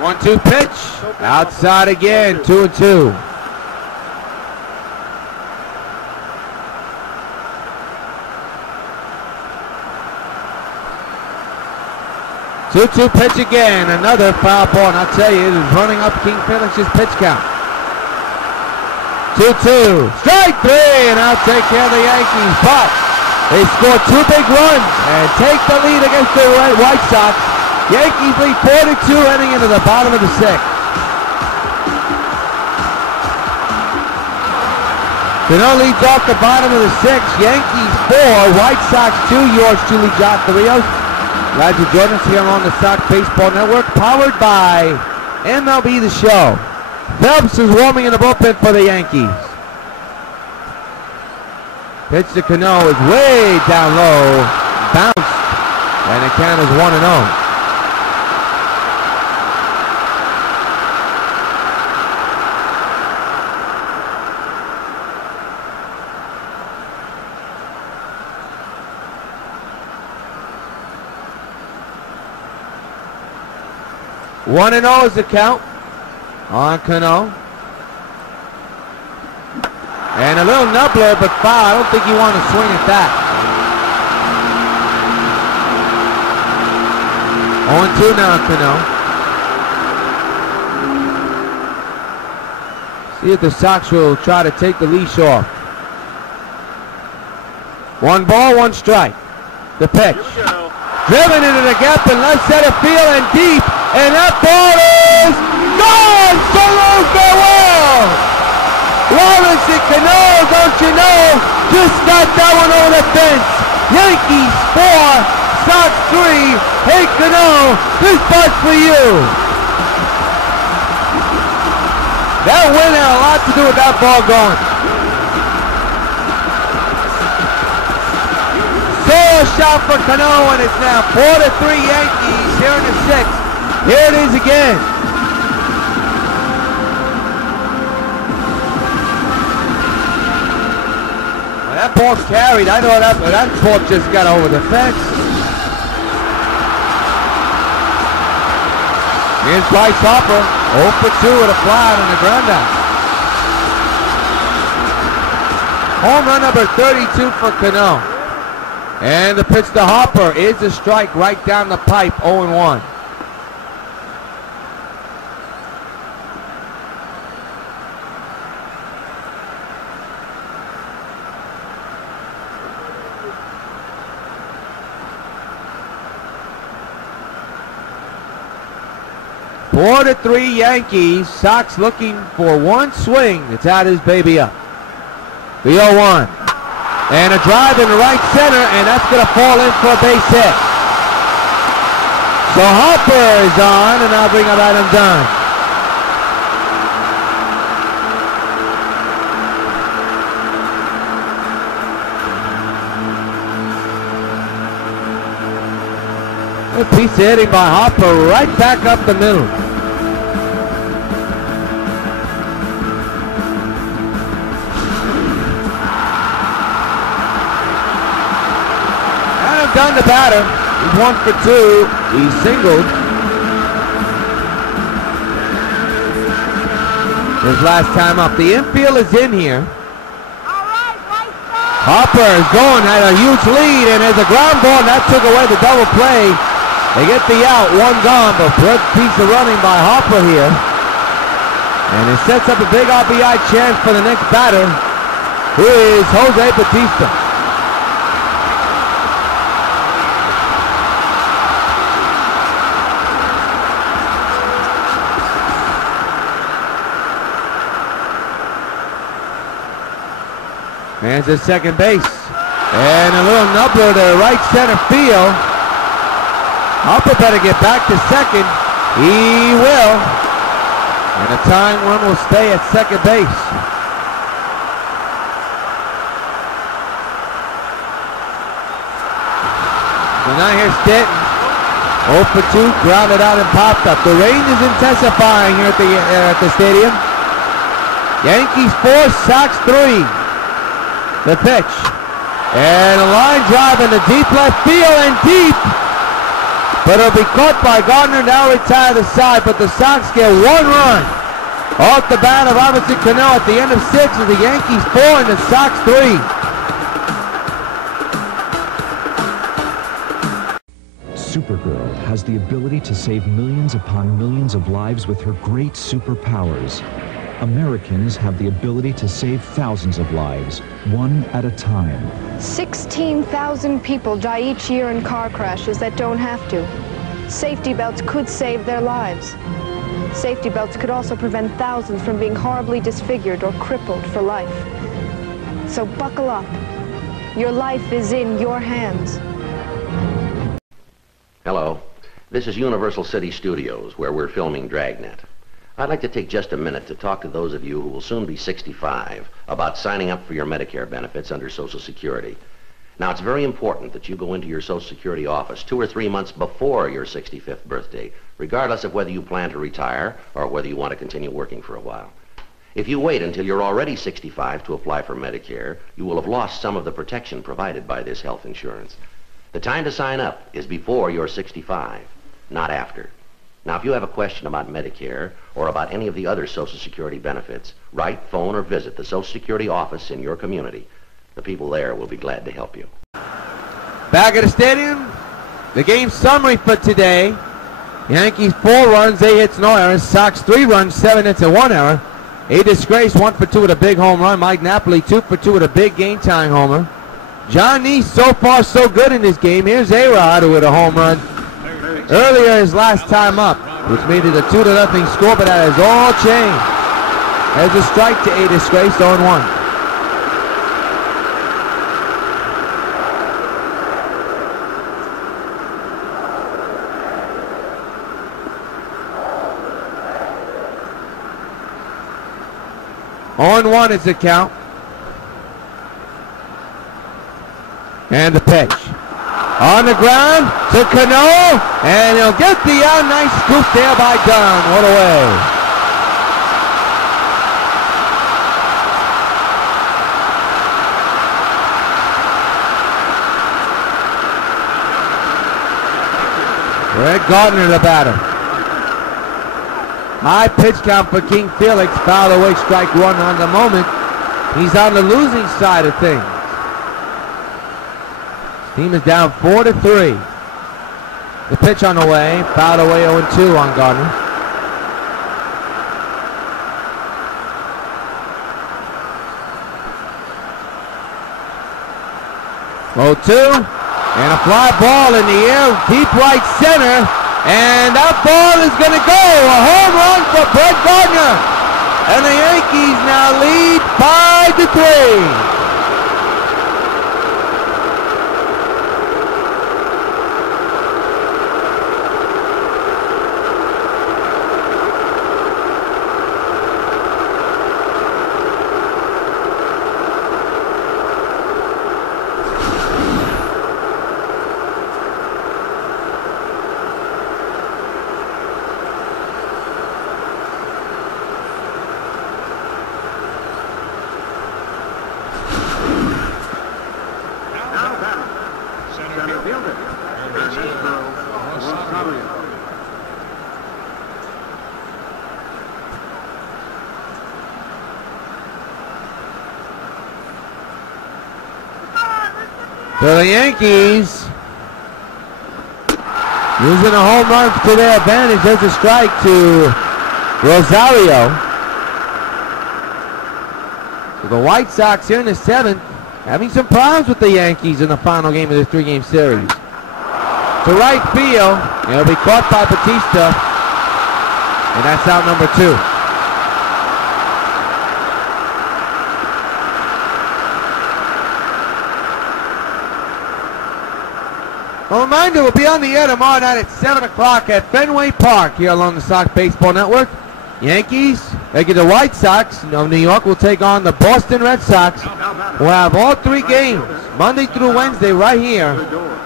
1-2 pitch. Outside again. 2-2. Two pitch again. Another foul ball. And I'll tell you, it is running up King Felix's pitch count. 2-2. Strike three. And I'll take care of the Yankees. But they score 2 big runs and take the lead against the White Sox. Yankees lead 4-2 heading into the bottom of the 6th. Cano leads off the bottom of the 6th. Yankees 4, White Sox 2. Yours truly, John Rios. Glad you joined us here on the Sox Baseball Network, powered by MLB The Show. Phelps is warming in the bullpen for the Yankees. Pitch to Cano is way down low, bounced, and the count is 1-0. One and 0 is the count on Cano. And a little nubbler, but foul. I don't think you want to swing at that. 0-2 now, Cano. See if the Sox will try to take the leash off. 1 ball, 1 strike. The pitch. Driven into the gap in left center field and deep. And that ball is gone! So long, farewell! Lawrence and Cano, don't you know, just got that one over the fence. Yankees 4, Sox 3. Hey, Cano, this buzz for you. That win had a lot to do with that ball going. Solo shot for Cano, and it's now 4-3 Yankees here in the 6th. Here it is again. Well, that ball's carried. I know that ball just got over the fence. Here's Bryce Harper, 0 for 2 with a fly out on the ground out. Home run number 32 for Cano. And the pitch to Harper is a strike right down the pipe, 0-1. Four to 3 Yankees. Sox looking for 1 swing to tie this baby up. The 0-1. And a drive in the right center, and that's going to fall in for a base hit. So Harper is on, and I'll bring up Adam Dunn. A piece of hitting by Harper right back up the middle. Adam Dunn, the batter. He's 1 for 2. He's singled. His last time up. The infield is in here. Harper is going, had a huge lead, and there's a ground ball, and that took away the double play. They get the out, 1 gone, but good piece of running by Harper here. And it sets up a big RBI chance for the next batter, who is Jose Bautista. Man's at second base. And a little nubbler to right center field. Harper better get back to second. He will. And a tying run will stay at second base. So now here's Stanton. 0 for 2, grounded out and popped up. The rain is intensifying here at the stadium. Yankees 4, Sox 3. The pitch. And a line drive in the deep left field and deep. but it'll be caught by Gardner. Now retire the side, but the Sox get 1 run off the bat of Robinson Cano at the end of 6 with the Yankees 4 and the Sox 3. Supergirl has the ability to save millions upon millions of lives with her great superpowers. Americans have the ability to save thousands of lives, one at a time. 16,000 people die each year in car crashes that don't have to. Safety belts could save their lives. Safety belts could also prevent thousands from being horribly disfigured or crippled for life. So buckle up. Your life is in your hands. Hello, this is Universal City Studios, where we're filming Dragnet. I'd like to take just a minute to talk to those of you who will soon be 65 about signing up for your Medicare benefits under Social Security. Now, it's very important that you go into your Social Security office 2 or 3 months before your 65th birthday, regardless of whether you plan to retire or whether you want to continue working for a while. If you wait until you're already 65 to apply for Medicare, you will have lost some of the protection provided by this health insurance. The time to sign up is before you're 65, not after. Now, if you have a question about Medicare or about any of the other Social Security benefits, write, phone, or visit the Social Security office in your community. The people there will be glad to help you. Back at the stadium, the game summary for today. Yankees 4 runs, 8 hits, no errors. Sox 3 runs, 7 hits, and 1 error. A disgrace, 1 for 2 with a big home run. Mike Napoli, 2 for 2 with a big game-tying homer. John Neese, so far so good in this game. Here's A-Rod with a home run earlier his last time up, which made it a 2-0 score, but that has all changed. There's a strike to A disgrace, 0-1. On 1 is the count. And the pitch. On the ground to Cano, and he'll get the out. Nice scoop there by Dunn. What away. Red Gardner, the batter. High pitch count for King Felix. Foul away, strike 1 on the moment. He's on the losing side of things. Team is down 4-3. The pitch on the way. Fouled away 0-2 on Gardner. And a fly ball in the air, deep right center, and that ball is going to go. A home run for Brett Gardner, and the Yankees now lead 5-3. So the Yankees using a home run to their advantage. There's a strike to Rosario. So the White Sox here in the 7th having some problems with the Yankees in the final game of this 3-game series. To right field, it'll be caught by Batista, and that's out number 2. A reminder, we'll be on the air tomorrow night at 7 o'clock at Fenway Park here along the Sox Baseball Network. Yankees, the White Sox of New York will take on the Boston Red Sox. We'll have all 3 games, Monday through Wednesday, right here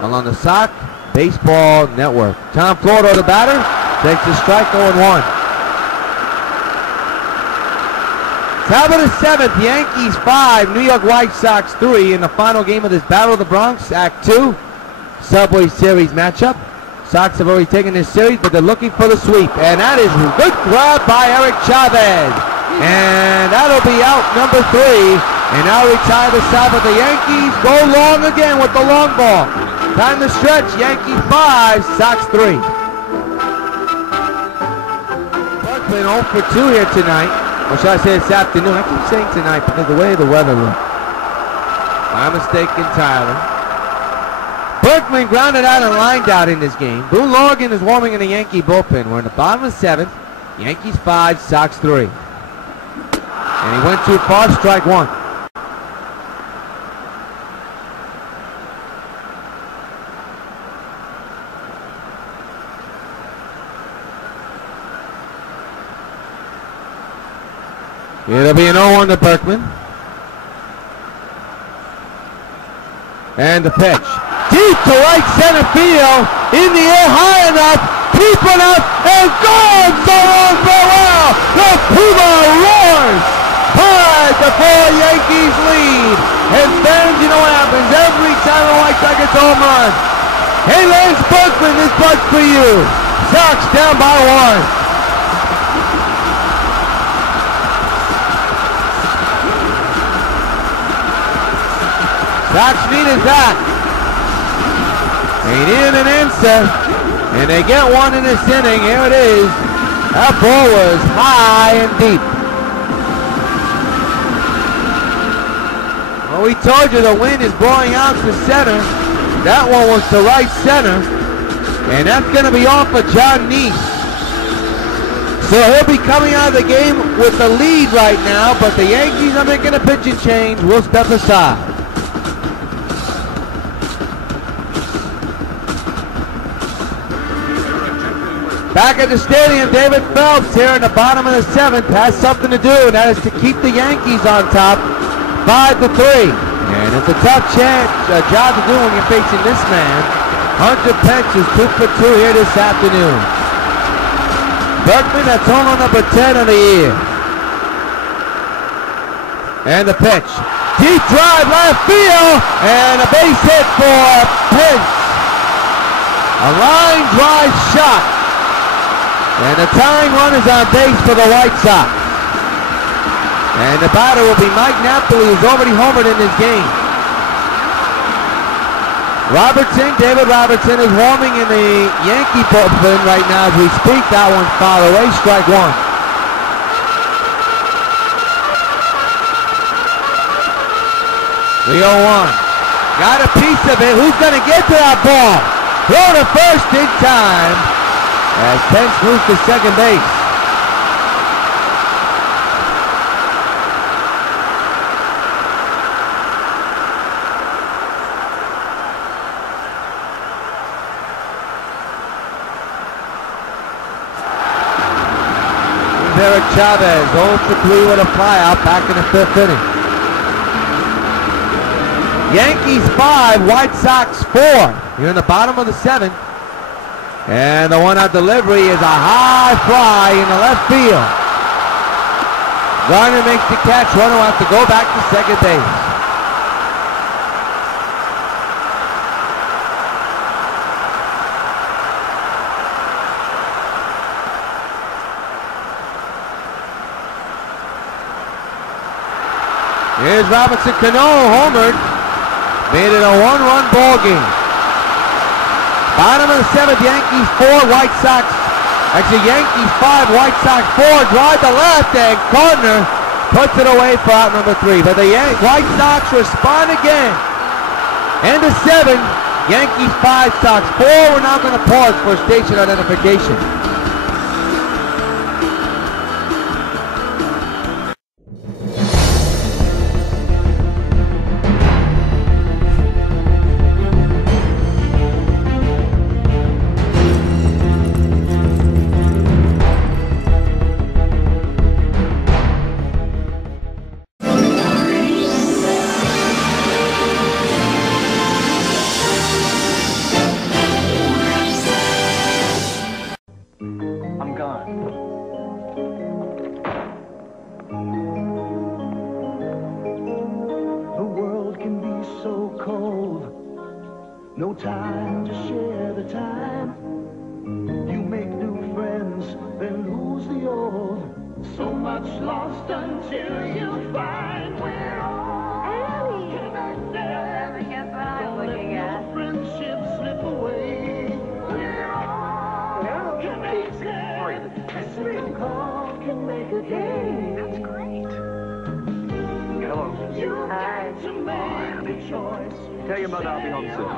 along the Sox Baseball Network. Tom Florida, the batter, takes the strike, 0-1. Top of the 7th, Yankees 5, New York White Sox 3 in the final game of this Battle of the Bronx, Act 2. Subway Series matchup. Sox have already taken this series, but they're looking for the sweep. And that is a good grab by Eric Chavez. And that'll be out number 3. And now retire the side, but the Yankees go long again with the long ball. Time to stretch. Yankee 5, Sox 3. Berkman 0 for 2 here tonight. Or should I say this afternoon? I keep saying tonight because the way the weather looks. My mistake entirely. Berkman grounded out and lined out in this game. Boone Logan is warming in the Yankee bullpen. We're in the bottom of the 7th. Yankees 5, Sox 3. And he went too far, strike 1. It'll be an 0-1 to Berkman. And the pitch. Deep to right center field. In the air, high enough. Deep enough. And gone! So long, farewell! The Puma roars! 5-4 Yankees lead. And fans, you know what happens every time a White Sox gets a home run. Hey, Lance Berkman, this one's for you. Sox down by 1. Sox needed that. They needed an answer, and they get one in this inning. Here it is. That ball was high and deep. Well, we told you the wind is blowing out to center. That one was to right center, and that's going to be off of John Neese. So he'll be coming out of the game with the lead right now, but the Yankees are making a pitching change. We'll step aside. Back at the stadium, David Phelps here in the bottom of the 7th has something to do, and that is to keep the Yankees on top, 5-3. And it's a tough job to do when you're facing this man. Hunter Pence is 2 for 2 here this afternoon. Berkman, that's home run number 10 of the year. And the pitch. Deep drive, left field, and a base hit for Pence. A line drive shot. And the tying run is on base for the White Sox. And the batter will be Mike Napoli, who's already homered in this game. David Robertson is warming in the Yankee bullpen right now as we speak. That one's fouled away, strike 1. The 0-1. Got a piece of it. Who's going to get to that ball? Throw to first in time. As Pence moves to second base. Eric Chavez 0 for 3 with a flyout back in the 5th inning. Yankees 5, White Sox 4. You're in the bottom of the 7th. And the one-out delivery is a high fly in the left field. Garner makes the catch. Runner will have to go back to second base. Here's Robinson Cano, homered. Made it a 1-run ball game. Bottom of the 7th, Yankees 4, White Sox. Actually, Yankees 5, White Sox 4. Drive to left, and Gardner puts it away for out number 3. But the White Sox respond again. End of 7, Yankees 5, Sox 4. We're now going to pause for station identification. much lost until you find we're all connected. Guess what I'm looking at? Friendships slip away. We're all connected. This ring call can make a day. That's great. Hello. You got to make a choice. Tell your mother I'll be home soon.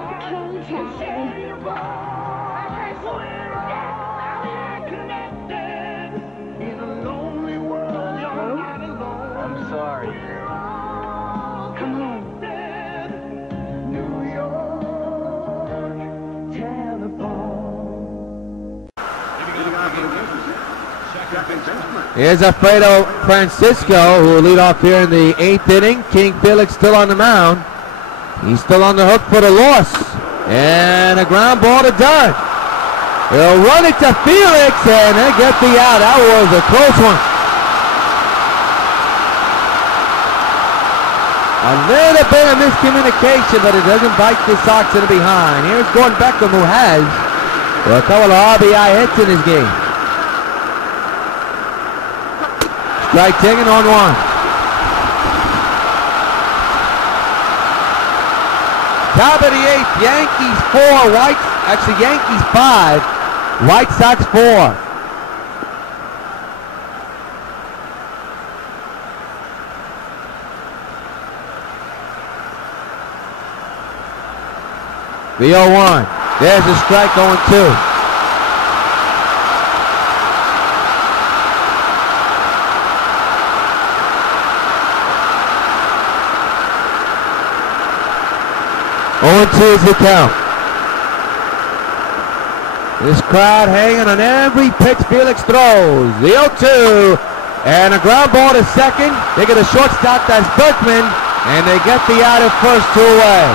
To share your voice. We're all connected. In a lonely world, you're not alone. I'm sorry. Come on. New York telephone. Here's Alfredo Francisco, who will lead off here in the 8th inning. King Felix still on the mound. He's still on the hook for the loss. And a ground ball to Dunn. He'll run it to Felix, and they get the out. That was a close one. A little bit of miscommunication, but it doesn't bite the Sox in the behind. Here's Gordon Beckham, who has a couple of RBI hits in his game. Strike taken on one. Top of the 8th, Yankees 4, Yankees 5, White Sox 4. The 0-1. There's a strike going 2. Two is the count. This crowd hanging on every pitch Felix throws. The 0-2 and a ground ball to second. They get a shortstop, that's Berkman, and they get the out at first, 2 away.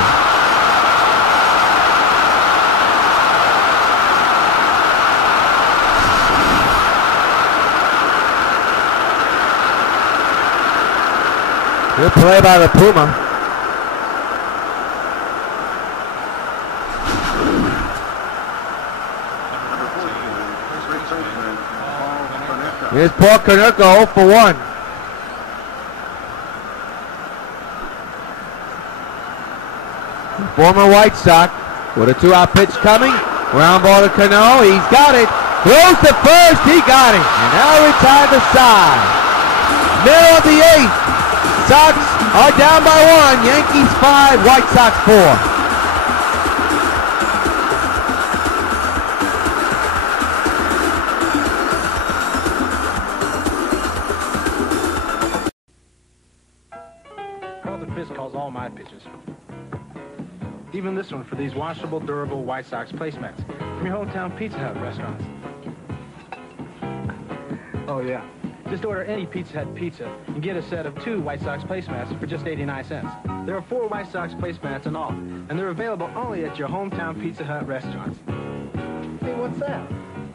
Good play by the Puma. Here's Paul Konerko 0 for 1. Former White Sox with a 2-out pitch coming. Ground ball to Cano. He's got it. Throws to first. He got it. And now retired the side. Middle of the 8th. Sox are down by 1. Yankees 5, White Sox 4. Calls all my pitches. Even this one for these washable, durable White Sox placemats from your hometown Pizza Hut restaurants. Oh yeah. Just order any Pizza Hut pizza and get a set of 2 White Sox placemats for just 89 cents. There are 4 White Sox placemats in all, and they're available only at your hometown Pizza Hut restaurants. Hey, what's that?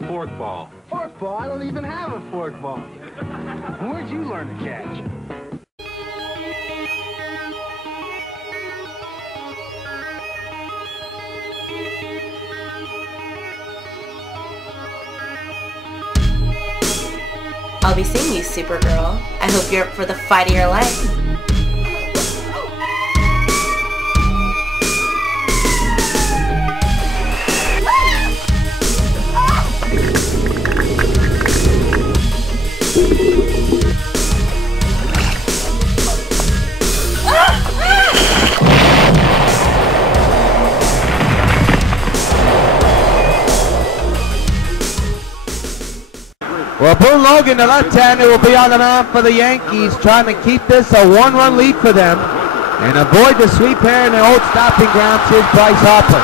Fork ball. Fork ball? I don't even have a fork ball. Where'd you learn to catch? I'll be seeing you, Supergirl. I hope you're up for the fight of your life. Well, Boone Logan, the left-hander, will be on the mound for the Yankees, trying to keep this a 1-run lead for them and avoid the sweep here in the old stopping grounds. Here's Bryce Harper.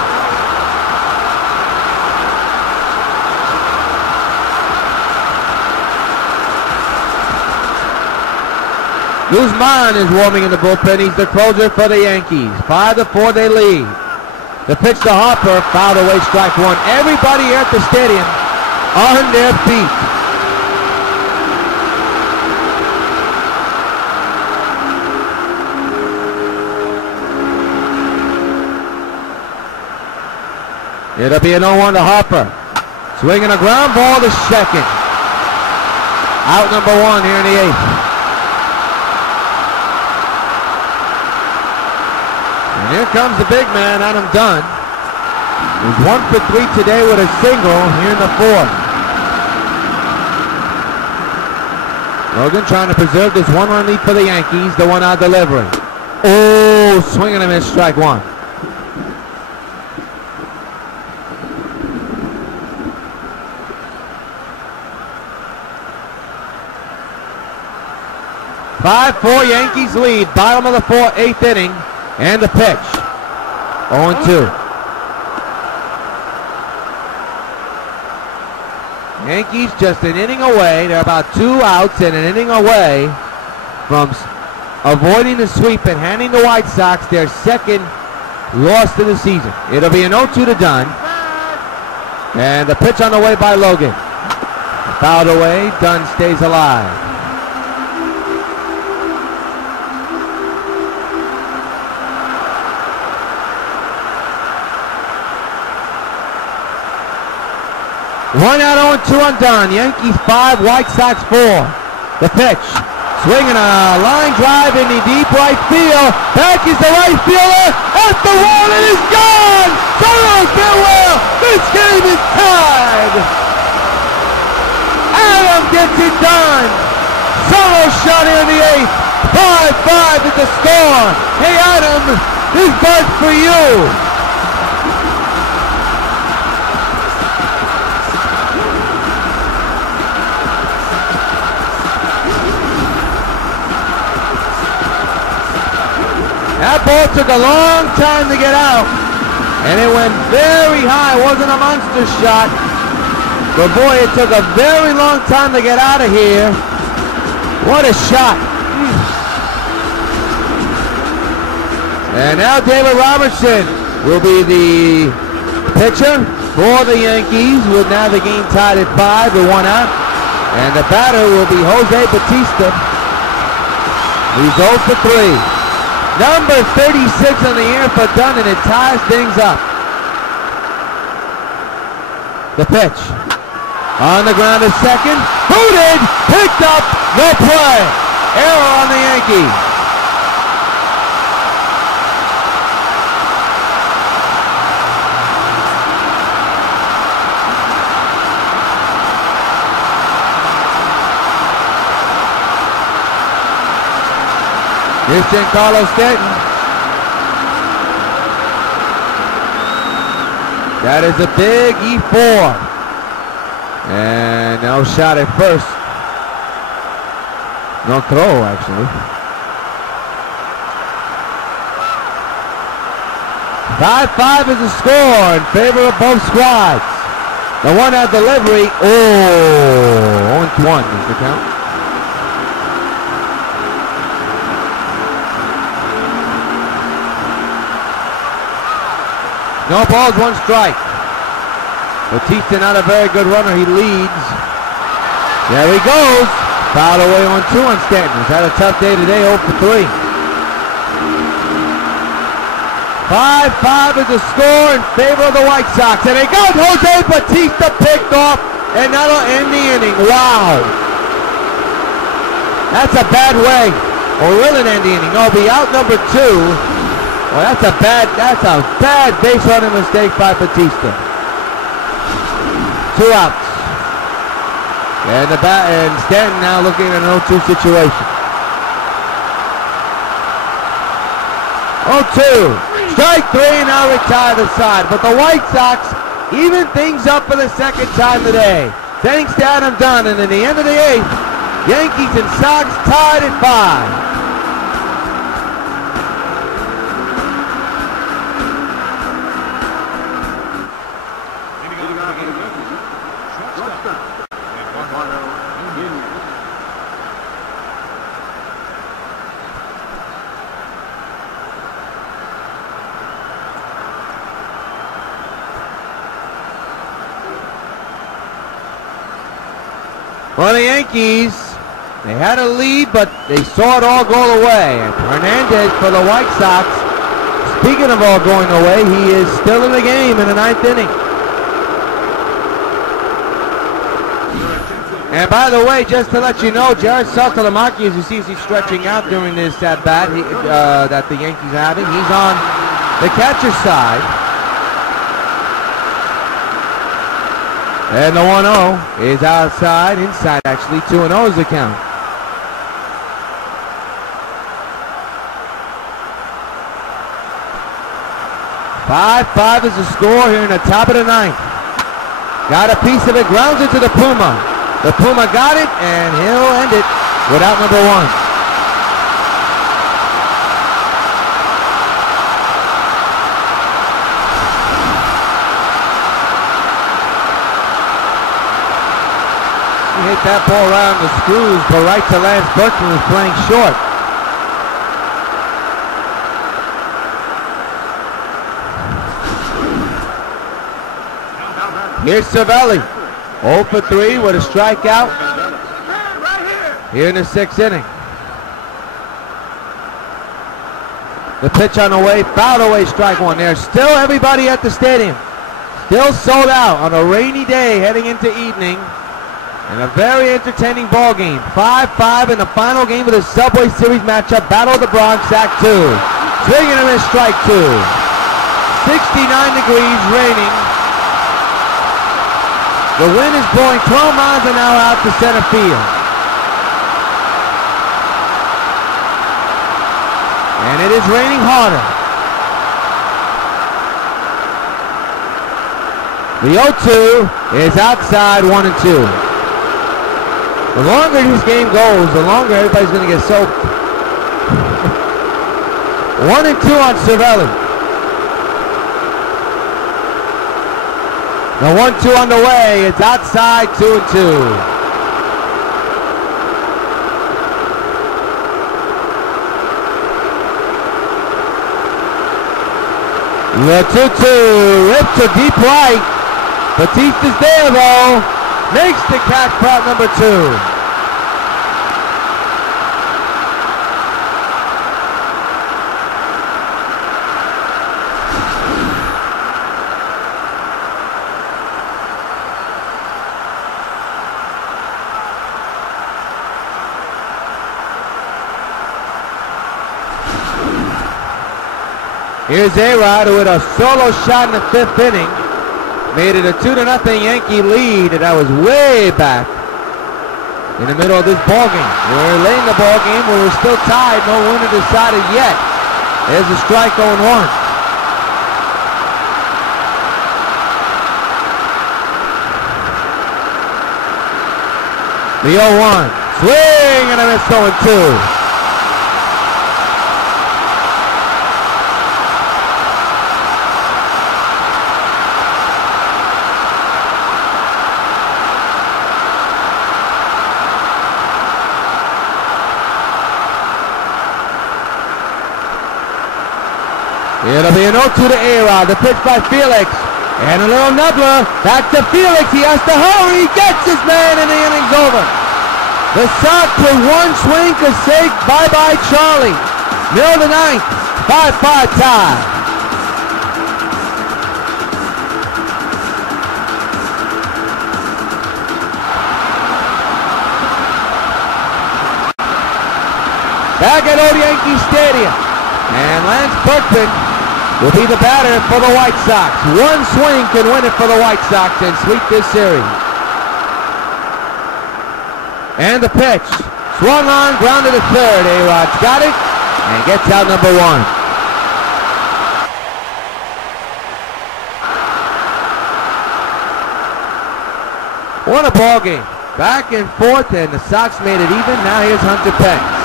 Guzman is warming in the bullpen. He's the closer for the Yankees. 5-4 they lead. The pitch to Harper, fouled away, strike 1. Everybody here at the stadium on their feet. It'll be an 0-1 to Harper. Swinging a ground ball to second. Out number 1 here in the 8th. And here comes the big man, Adam Dunn. He's 1 for 3 today with a single here in the 4th. Logan trying to preserve this 1-run lead for the Yankees. The 1-out delivery. Oh, swing and a miss, strike 1. "5-4 Yankees lead, bottom of the 4th, 8th inning, and the pitch. 0-2. Yankees just an inning away. They're about 2 outs and an inning away from avoiding the sweep and handing the White Sox their second loss to the season. It'll be an 0-2 to Dunn. And the pitch on the way by Logan. Fouled away, Dunn stays alive. One out, 0-2 on Dunn. Yankees 5, White Sox 4. The pitch. Swinging a line drive in the deep right field. Back is the right fielder at the wall and it's gone! Soto, farewell! This game is tied! Adam gets it done! Soto shot here in the 8th. 5-5 is the score. Hey Adam, this bird's for you. That ball took a long time to get out, and it went very high. It wasn't a monster shot, but boy, it took a very long time to get out of here. What a shot. And now David Robertson will be the pitcher for the Yankees, with now the game tied at 5 with 1 out. And the batter will be Jose Bautista. He's 0 for 3. Number 36 on the year for Dunn, and it ties things up. The pitch. On the ground at second. Booted! Picked up! No play! Error on the Yankees. Here's Giancarlo Stanton. That is a big E4. And no shot at first. No throw, actually. 5-5 is the score in favor of both squads. The 1-out delivery. Oh, 0-1 is the count. No balls, 1 strike. Bautista not a very good runner. He leads. There he goes. Fouled away on 2 on Stanton. He's had a tough day today, 0 for 3. 5-5 is the score in favor of the White Sox. And they got Jose Bautista picked off, and that'll end the inning. Wow. That's a bad way. Or will it end the inning? No, it'll be out number 2. Well, that's a bad base running mistake by Bautista. 2 outs. And Stanton now looking at an 0-2 situation. 0-2. Strike 3, now retire the side. But the White Sox even things up for the second time today. Thanks to Adam Dunn. And in the end of the 8th, Yankees and Sox tied at 5. Well, the Yankees, they had a lead, but they saw it all go away. And Hernandez for the White Sox, speaking of all going away, he is still in the game in the 9th inning. And by the way, just to let you know, Jared Saltalamacchi, as you see, he's stretching out during this at bat that the Yankees are having. He's on the catcher's side. And the 1-0 is outside, inside actually. 2-0 is the count. Five is the score here in the top of the ninth. Got a piece of it, grounds it to the Puma. The Puma got it, and he'll end it without number 1. He hit that ball around the screws, but right to Lance Berkman was playing short. Here's Cervelli, 0 for 3 with a strikeout here in the 6th inning. The pitch on the way, fouled away, strike 1. There's still everybody at the stadium. Still sold out on a rainy day heading into evening. And a very entertaining ball game. 5-5 in the final game of the Subway Series matchup, Battle of the Bronx, Act 2. Swinging and a miss, strike 2. 69 degrees, raining. The wind is blowing 12 miles an hour out to center field. And it is raining harder. The 0-2 is outside, 1-2. The longer this game goes, the longer everybody's going to get soaked. 1-2 on Cervelli. The 1-2 on the way. It's outside, 2-2. The 2-2 ripped to deep right. Batista's there though. Makes the catch, prop number 2. Here's A-Rod with a solo shot in the 5th inning. Made it a 2-0 Yankee lead, and that was way back in the middle of this ball game. We're late in the ball game, where we're still tied, no winner decided yet. There's a strike 0-1. The 0-1, swing and a miss, 0-2. It'll be an 0-2 to A-Rod. The pitch by Felix. And a little nubbler. Back to Felix. He has to hurry. He gets his man and the inning's over. The Sox with one swing could say bye-bye Charlie. Middle of the ninth. 5-5 tie. Back at Old Yankee Stadium. And Lance Berkman will be the batter for the White Sox. One swing can win it for the White Sox and sweep this series. And the pitch. Swung on, grounded to third. A-Rod's got it and gets out number 1. What a ball game. Back and forth, and the Sox made it even. Now here's Hunter Pence.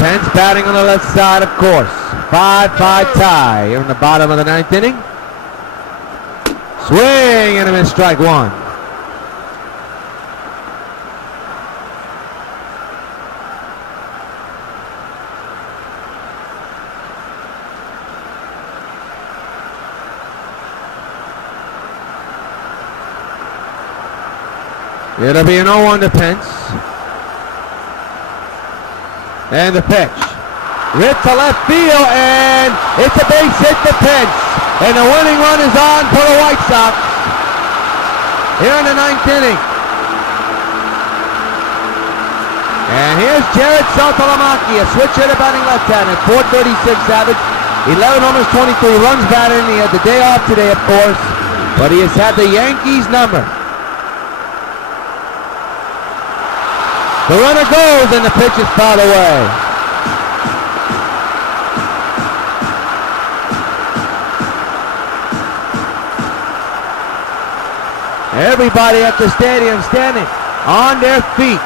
Pence batting on the left side, of course. 5-5 tie here in the bottom of the 9th inning. Swing and a miss, strike 1. It'll be an 0-1 to Pence. And the pitch. Ripped to left field, and it's a base hit to Pence. And the winning run is on for the White Sox here in the 9th inning. And here's Jared Saltalamacchia, switch hitter batting left-handed, .436 average, 11 homers, 23 runs batted. He had the day off today, of course, but he has had the Yankees number. The runner goes, and the pitch is fouled away. Everybody at the stadium standing on their feet.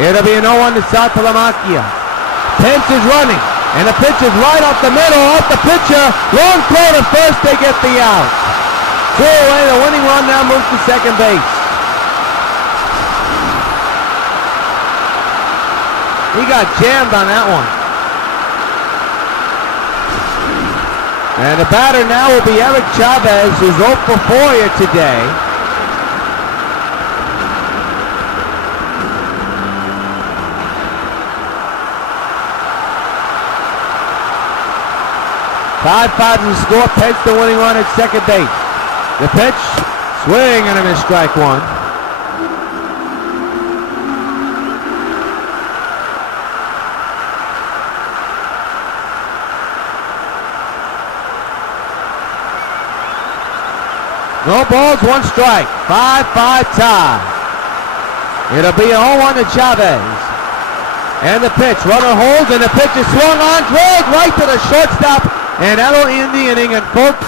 It'll be an 0-1 to Saltalamacchia. Pence is running, and the pitch is right off the middle, off the pitcher. Long throw to first, they get the out. 2 away, the winning run now moves to second base. He got jammed on that one. And the batter now will be Eric Chavez, who's 0 for 4 here today. Five is the score. Pence the winning run at second base. The pitch, swing and a miss, strike one. No balls, 1 strike. 5-5 tie. It'll be a 0-1 to Chavez. And the pitch, runner holds, and the pitch is swung on, drilled right to the shortstop. And that'll end the inning, and folks,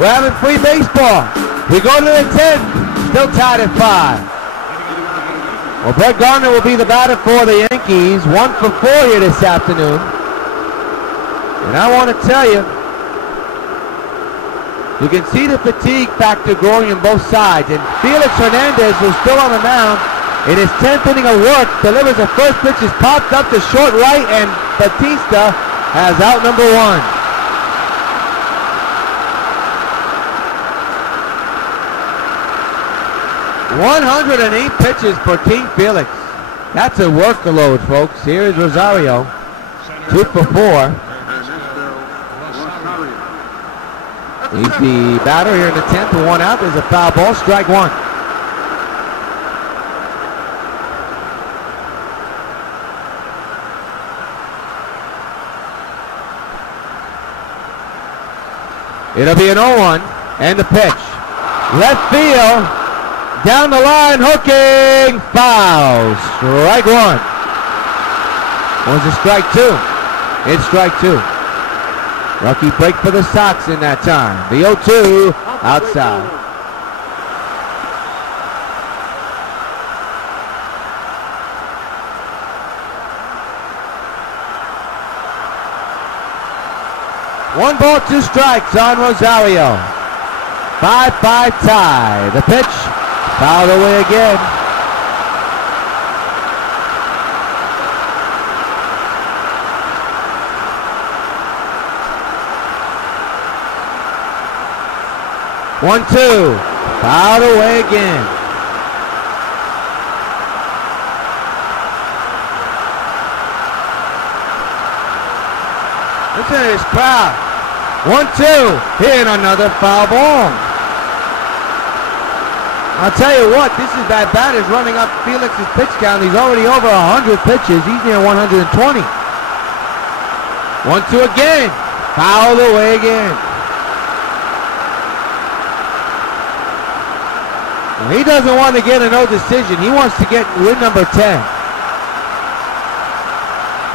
we're having free baseball. We go to the 10th, still tied at 5. Well, Brett Gardner will be the batter for the Yankees, 1 for 4 here this afternoon. And I want to tell you, you can see the fatigue factor growing on both sides. And Felix Hernandez, who's still on the mound, in his 10th inning of work, delivers the first pitch, is popped up to short right, and Batista has out number 1. 108 pitches for King Felix. That's a workload, folks. Here is Rosario, 2 for 4. He's the batter here in the 10th, with 1 out. There's a foul ball, strike 1. It'll be an 0-1, and the pitch. Left field. Down the line, hooking, foul, strike 1. Was it strike 2? It's strike 2. Lucky break for the Sox in that time. The 0-2 outside. One ball, 2 strikes on Rosario. 5-5 tie. The pitch. Fouled away again. One, 2. Fouled away again. Listen to this crowd. 1-2. Hitting another foul ball. I'll tell you what, this is that batter's running up Felix's pitch count. He's already over 100 pitches. He's near 120. 1-2 again. Fouled away again. Well, he doesn't want to get a no decision. He wants to get win number 10.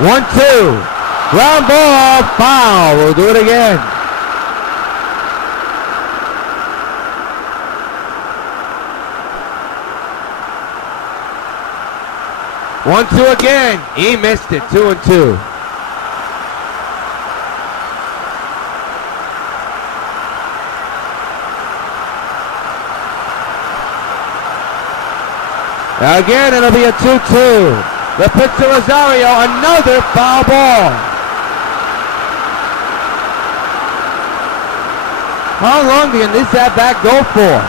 1-2. Ground ball, foul. We'll do it again. One, 2 again. He missed it. 2-2. Again, it'll be a 2-2. The pitch to Rosario. Another foul ball. How long can this at-bat go for?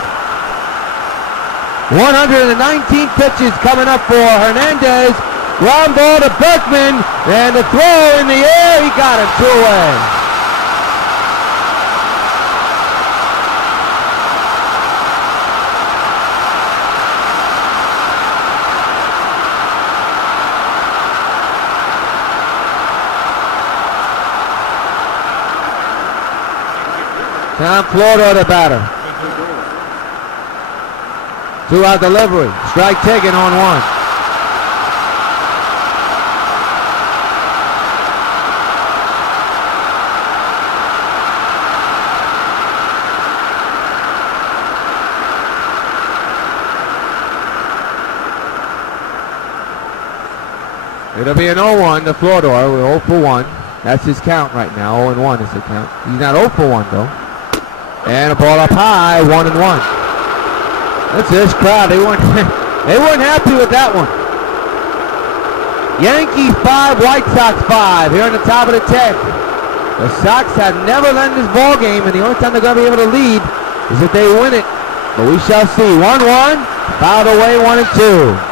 119 pitches coming up for Hernandez. Ground ball to Berkman, and the throw in the air, he got him 2 away. Tom Florida the batter. 2-out delivery. Strike taken on 1. It'll be an 0-1 to Flodor. We're 0 for 1. That's his count right now. 0-1 is the count. He's not 0 for 1 though. And a ball up high, 1-1. That's this crowd. They weren't happy with that one. Yankees 5, White Sox 5 here on the top of the 10th. The Sox have never led this ball game, and the only time they're going to be able to lead is if they win it. But we shall see. 1-1, fouled away, 1-2.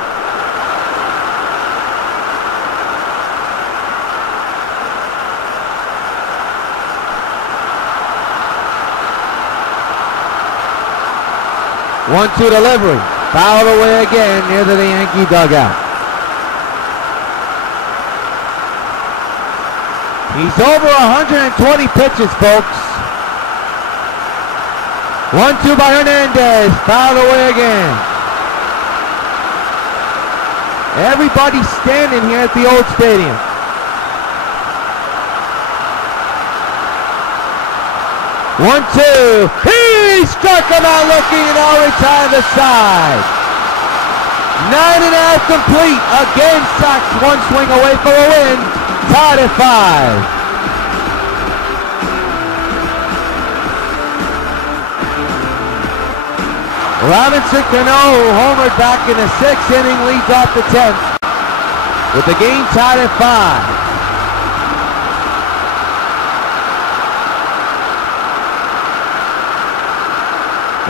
One-two delivery, fouled away again near the Yankee dugout. He's over 120 pitches, folks. 1-2 by Hernandez, fouled away again. Everybody's standing here at the old stadium. One-two, he struck him out looking and all retired to the side. 9.5 complete. Again, Sox 1 swing away for a win. Tied at 5. Robinson Cano, who homered back in the 6th inning, leads off the 10th. With the game tied at 5.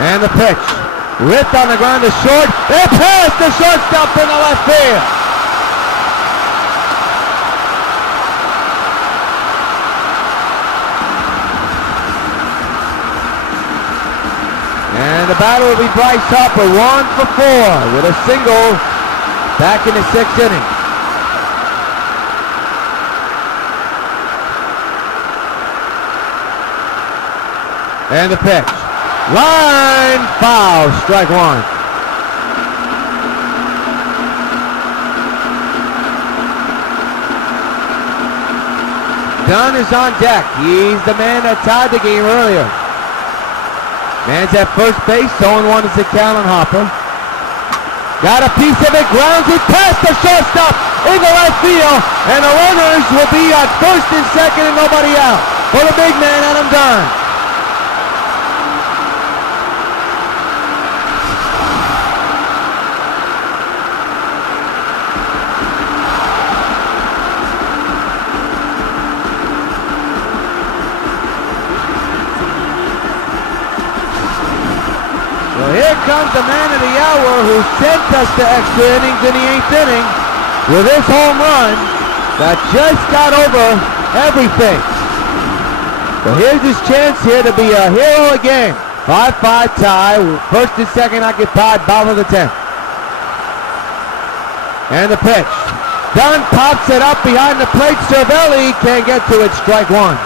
And the pitch, ripped on the ground to short, and past the shortstop in the left field. And the batter will be Bryce Harper, 1 for 4 with a single back in the 6th inning. And the pitch. Line foul, strike 1. Dunn is on deck. He's the man that tied the game earlier. Man's at first base, 0-1 is the count on Hopper. Got a piece of it, grounds it past the shortstop in the left field, and the runners will be at first and second and nobody out for the big man, Adam Dunn. Here comes the man of the hour who sent us to extra innings in the 8th inning with his home run that just got over everything. So here's his chance here to be a hero again. 5-5 tie, first and second occupied, bottom of the 10th. And the pitch. Dunn pops it up behind the plate. Cervelli can't get to it, strike 1.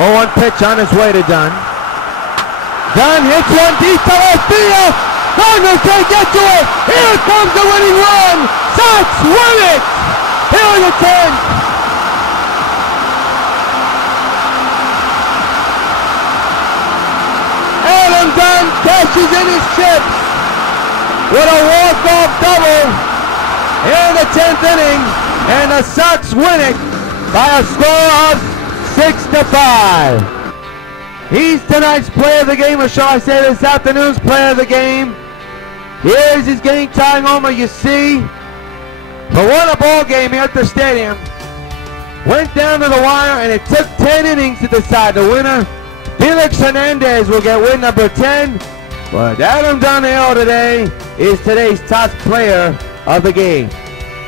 0-1 pitch on his way to Dunn. Dunn hits one deep to left field. Gardner can't get to it. Here comes the winning run. Sox win it. Here in the 10th. Adam Dunn cashes in his chips with a walk-off double here in the 10th inning, and the Sox win it by a score of 6-5. He's tonight's player of the game, or shall I say this afternoon's player of the game. Here's his game-tying homer, you see. But what a ball game here at the stadium. Went down to the wire, and it took 10 innings to decide the winner. Felix Hernandez will get win number 10. But Adam Donahill today is today's top player of the game.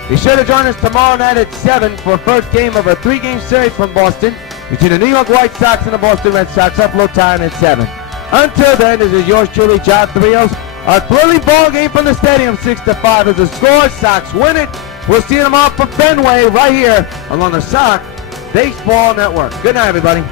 Be sure to join us tomorrow night at 7 for first game of a 3-game series from Boston between the New York White Sox and the Boston Red Sox. Upload time at 7. Until then, this is yours truly, John Rios. A thrilling ball game from the stadium, 6-5 is the score. Sox win it. We'll see them off from Fenway right here along the Sox Baseball Network. Good night, everybody.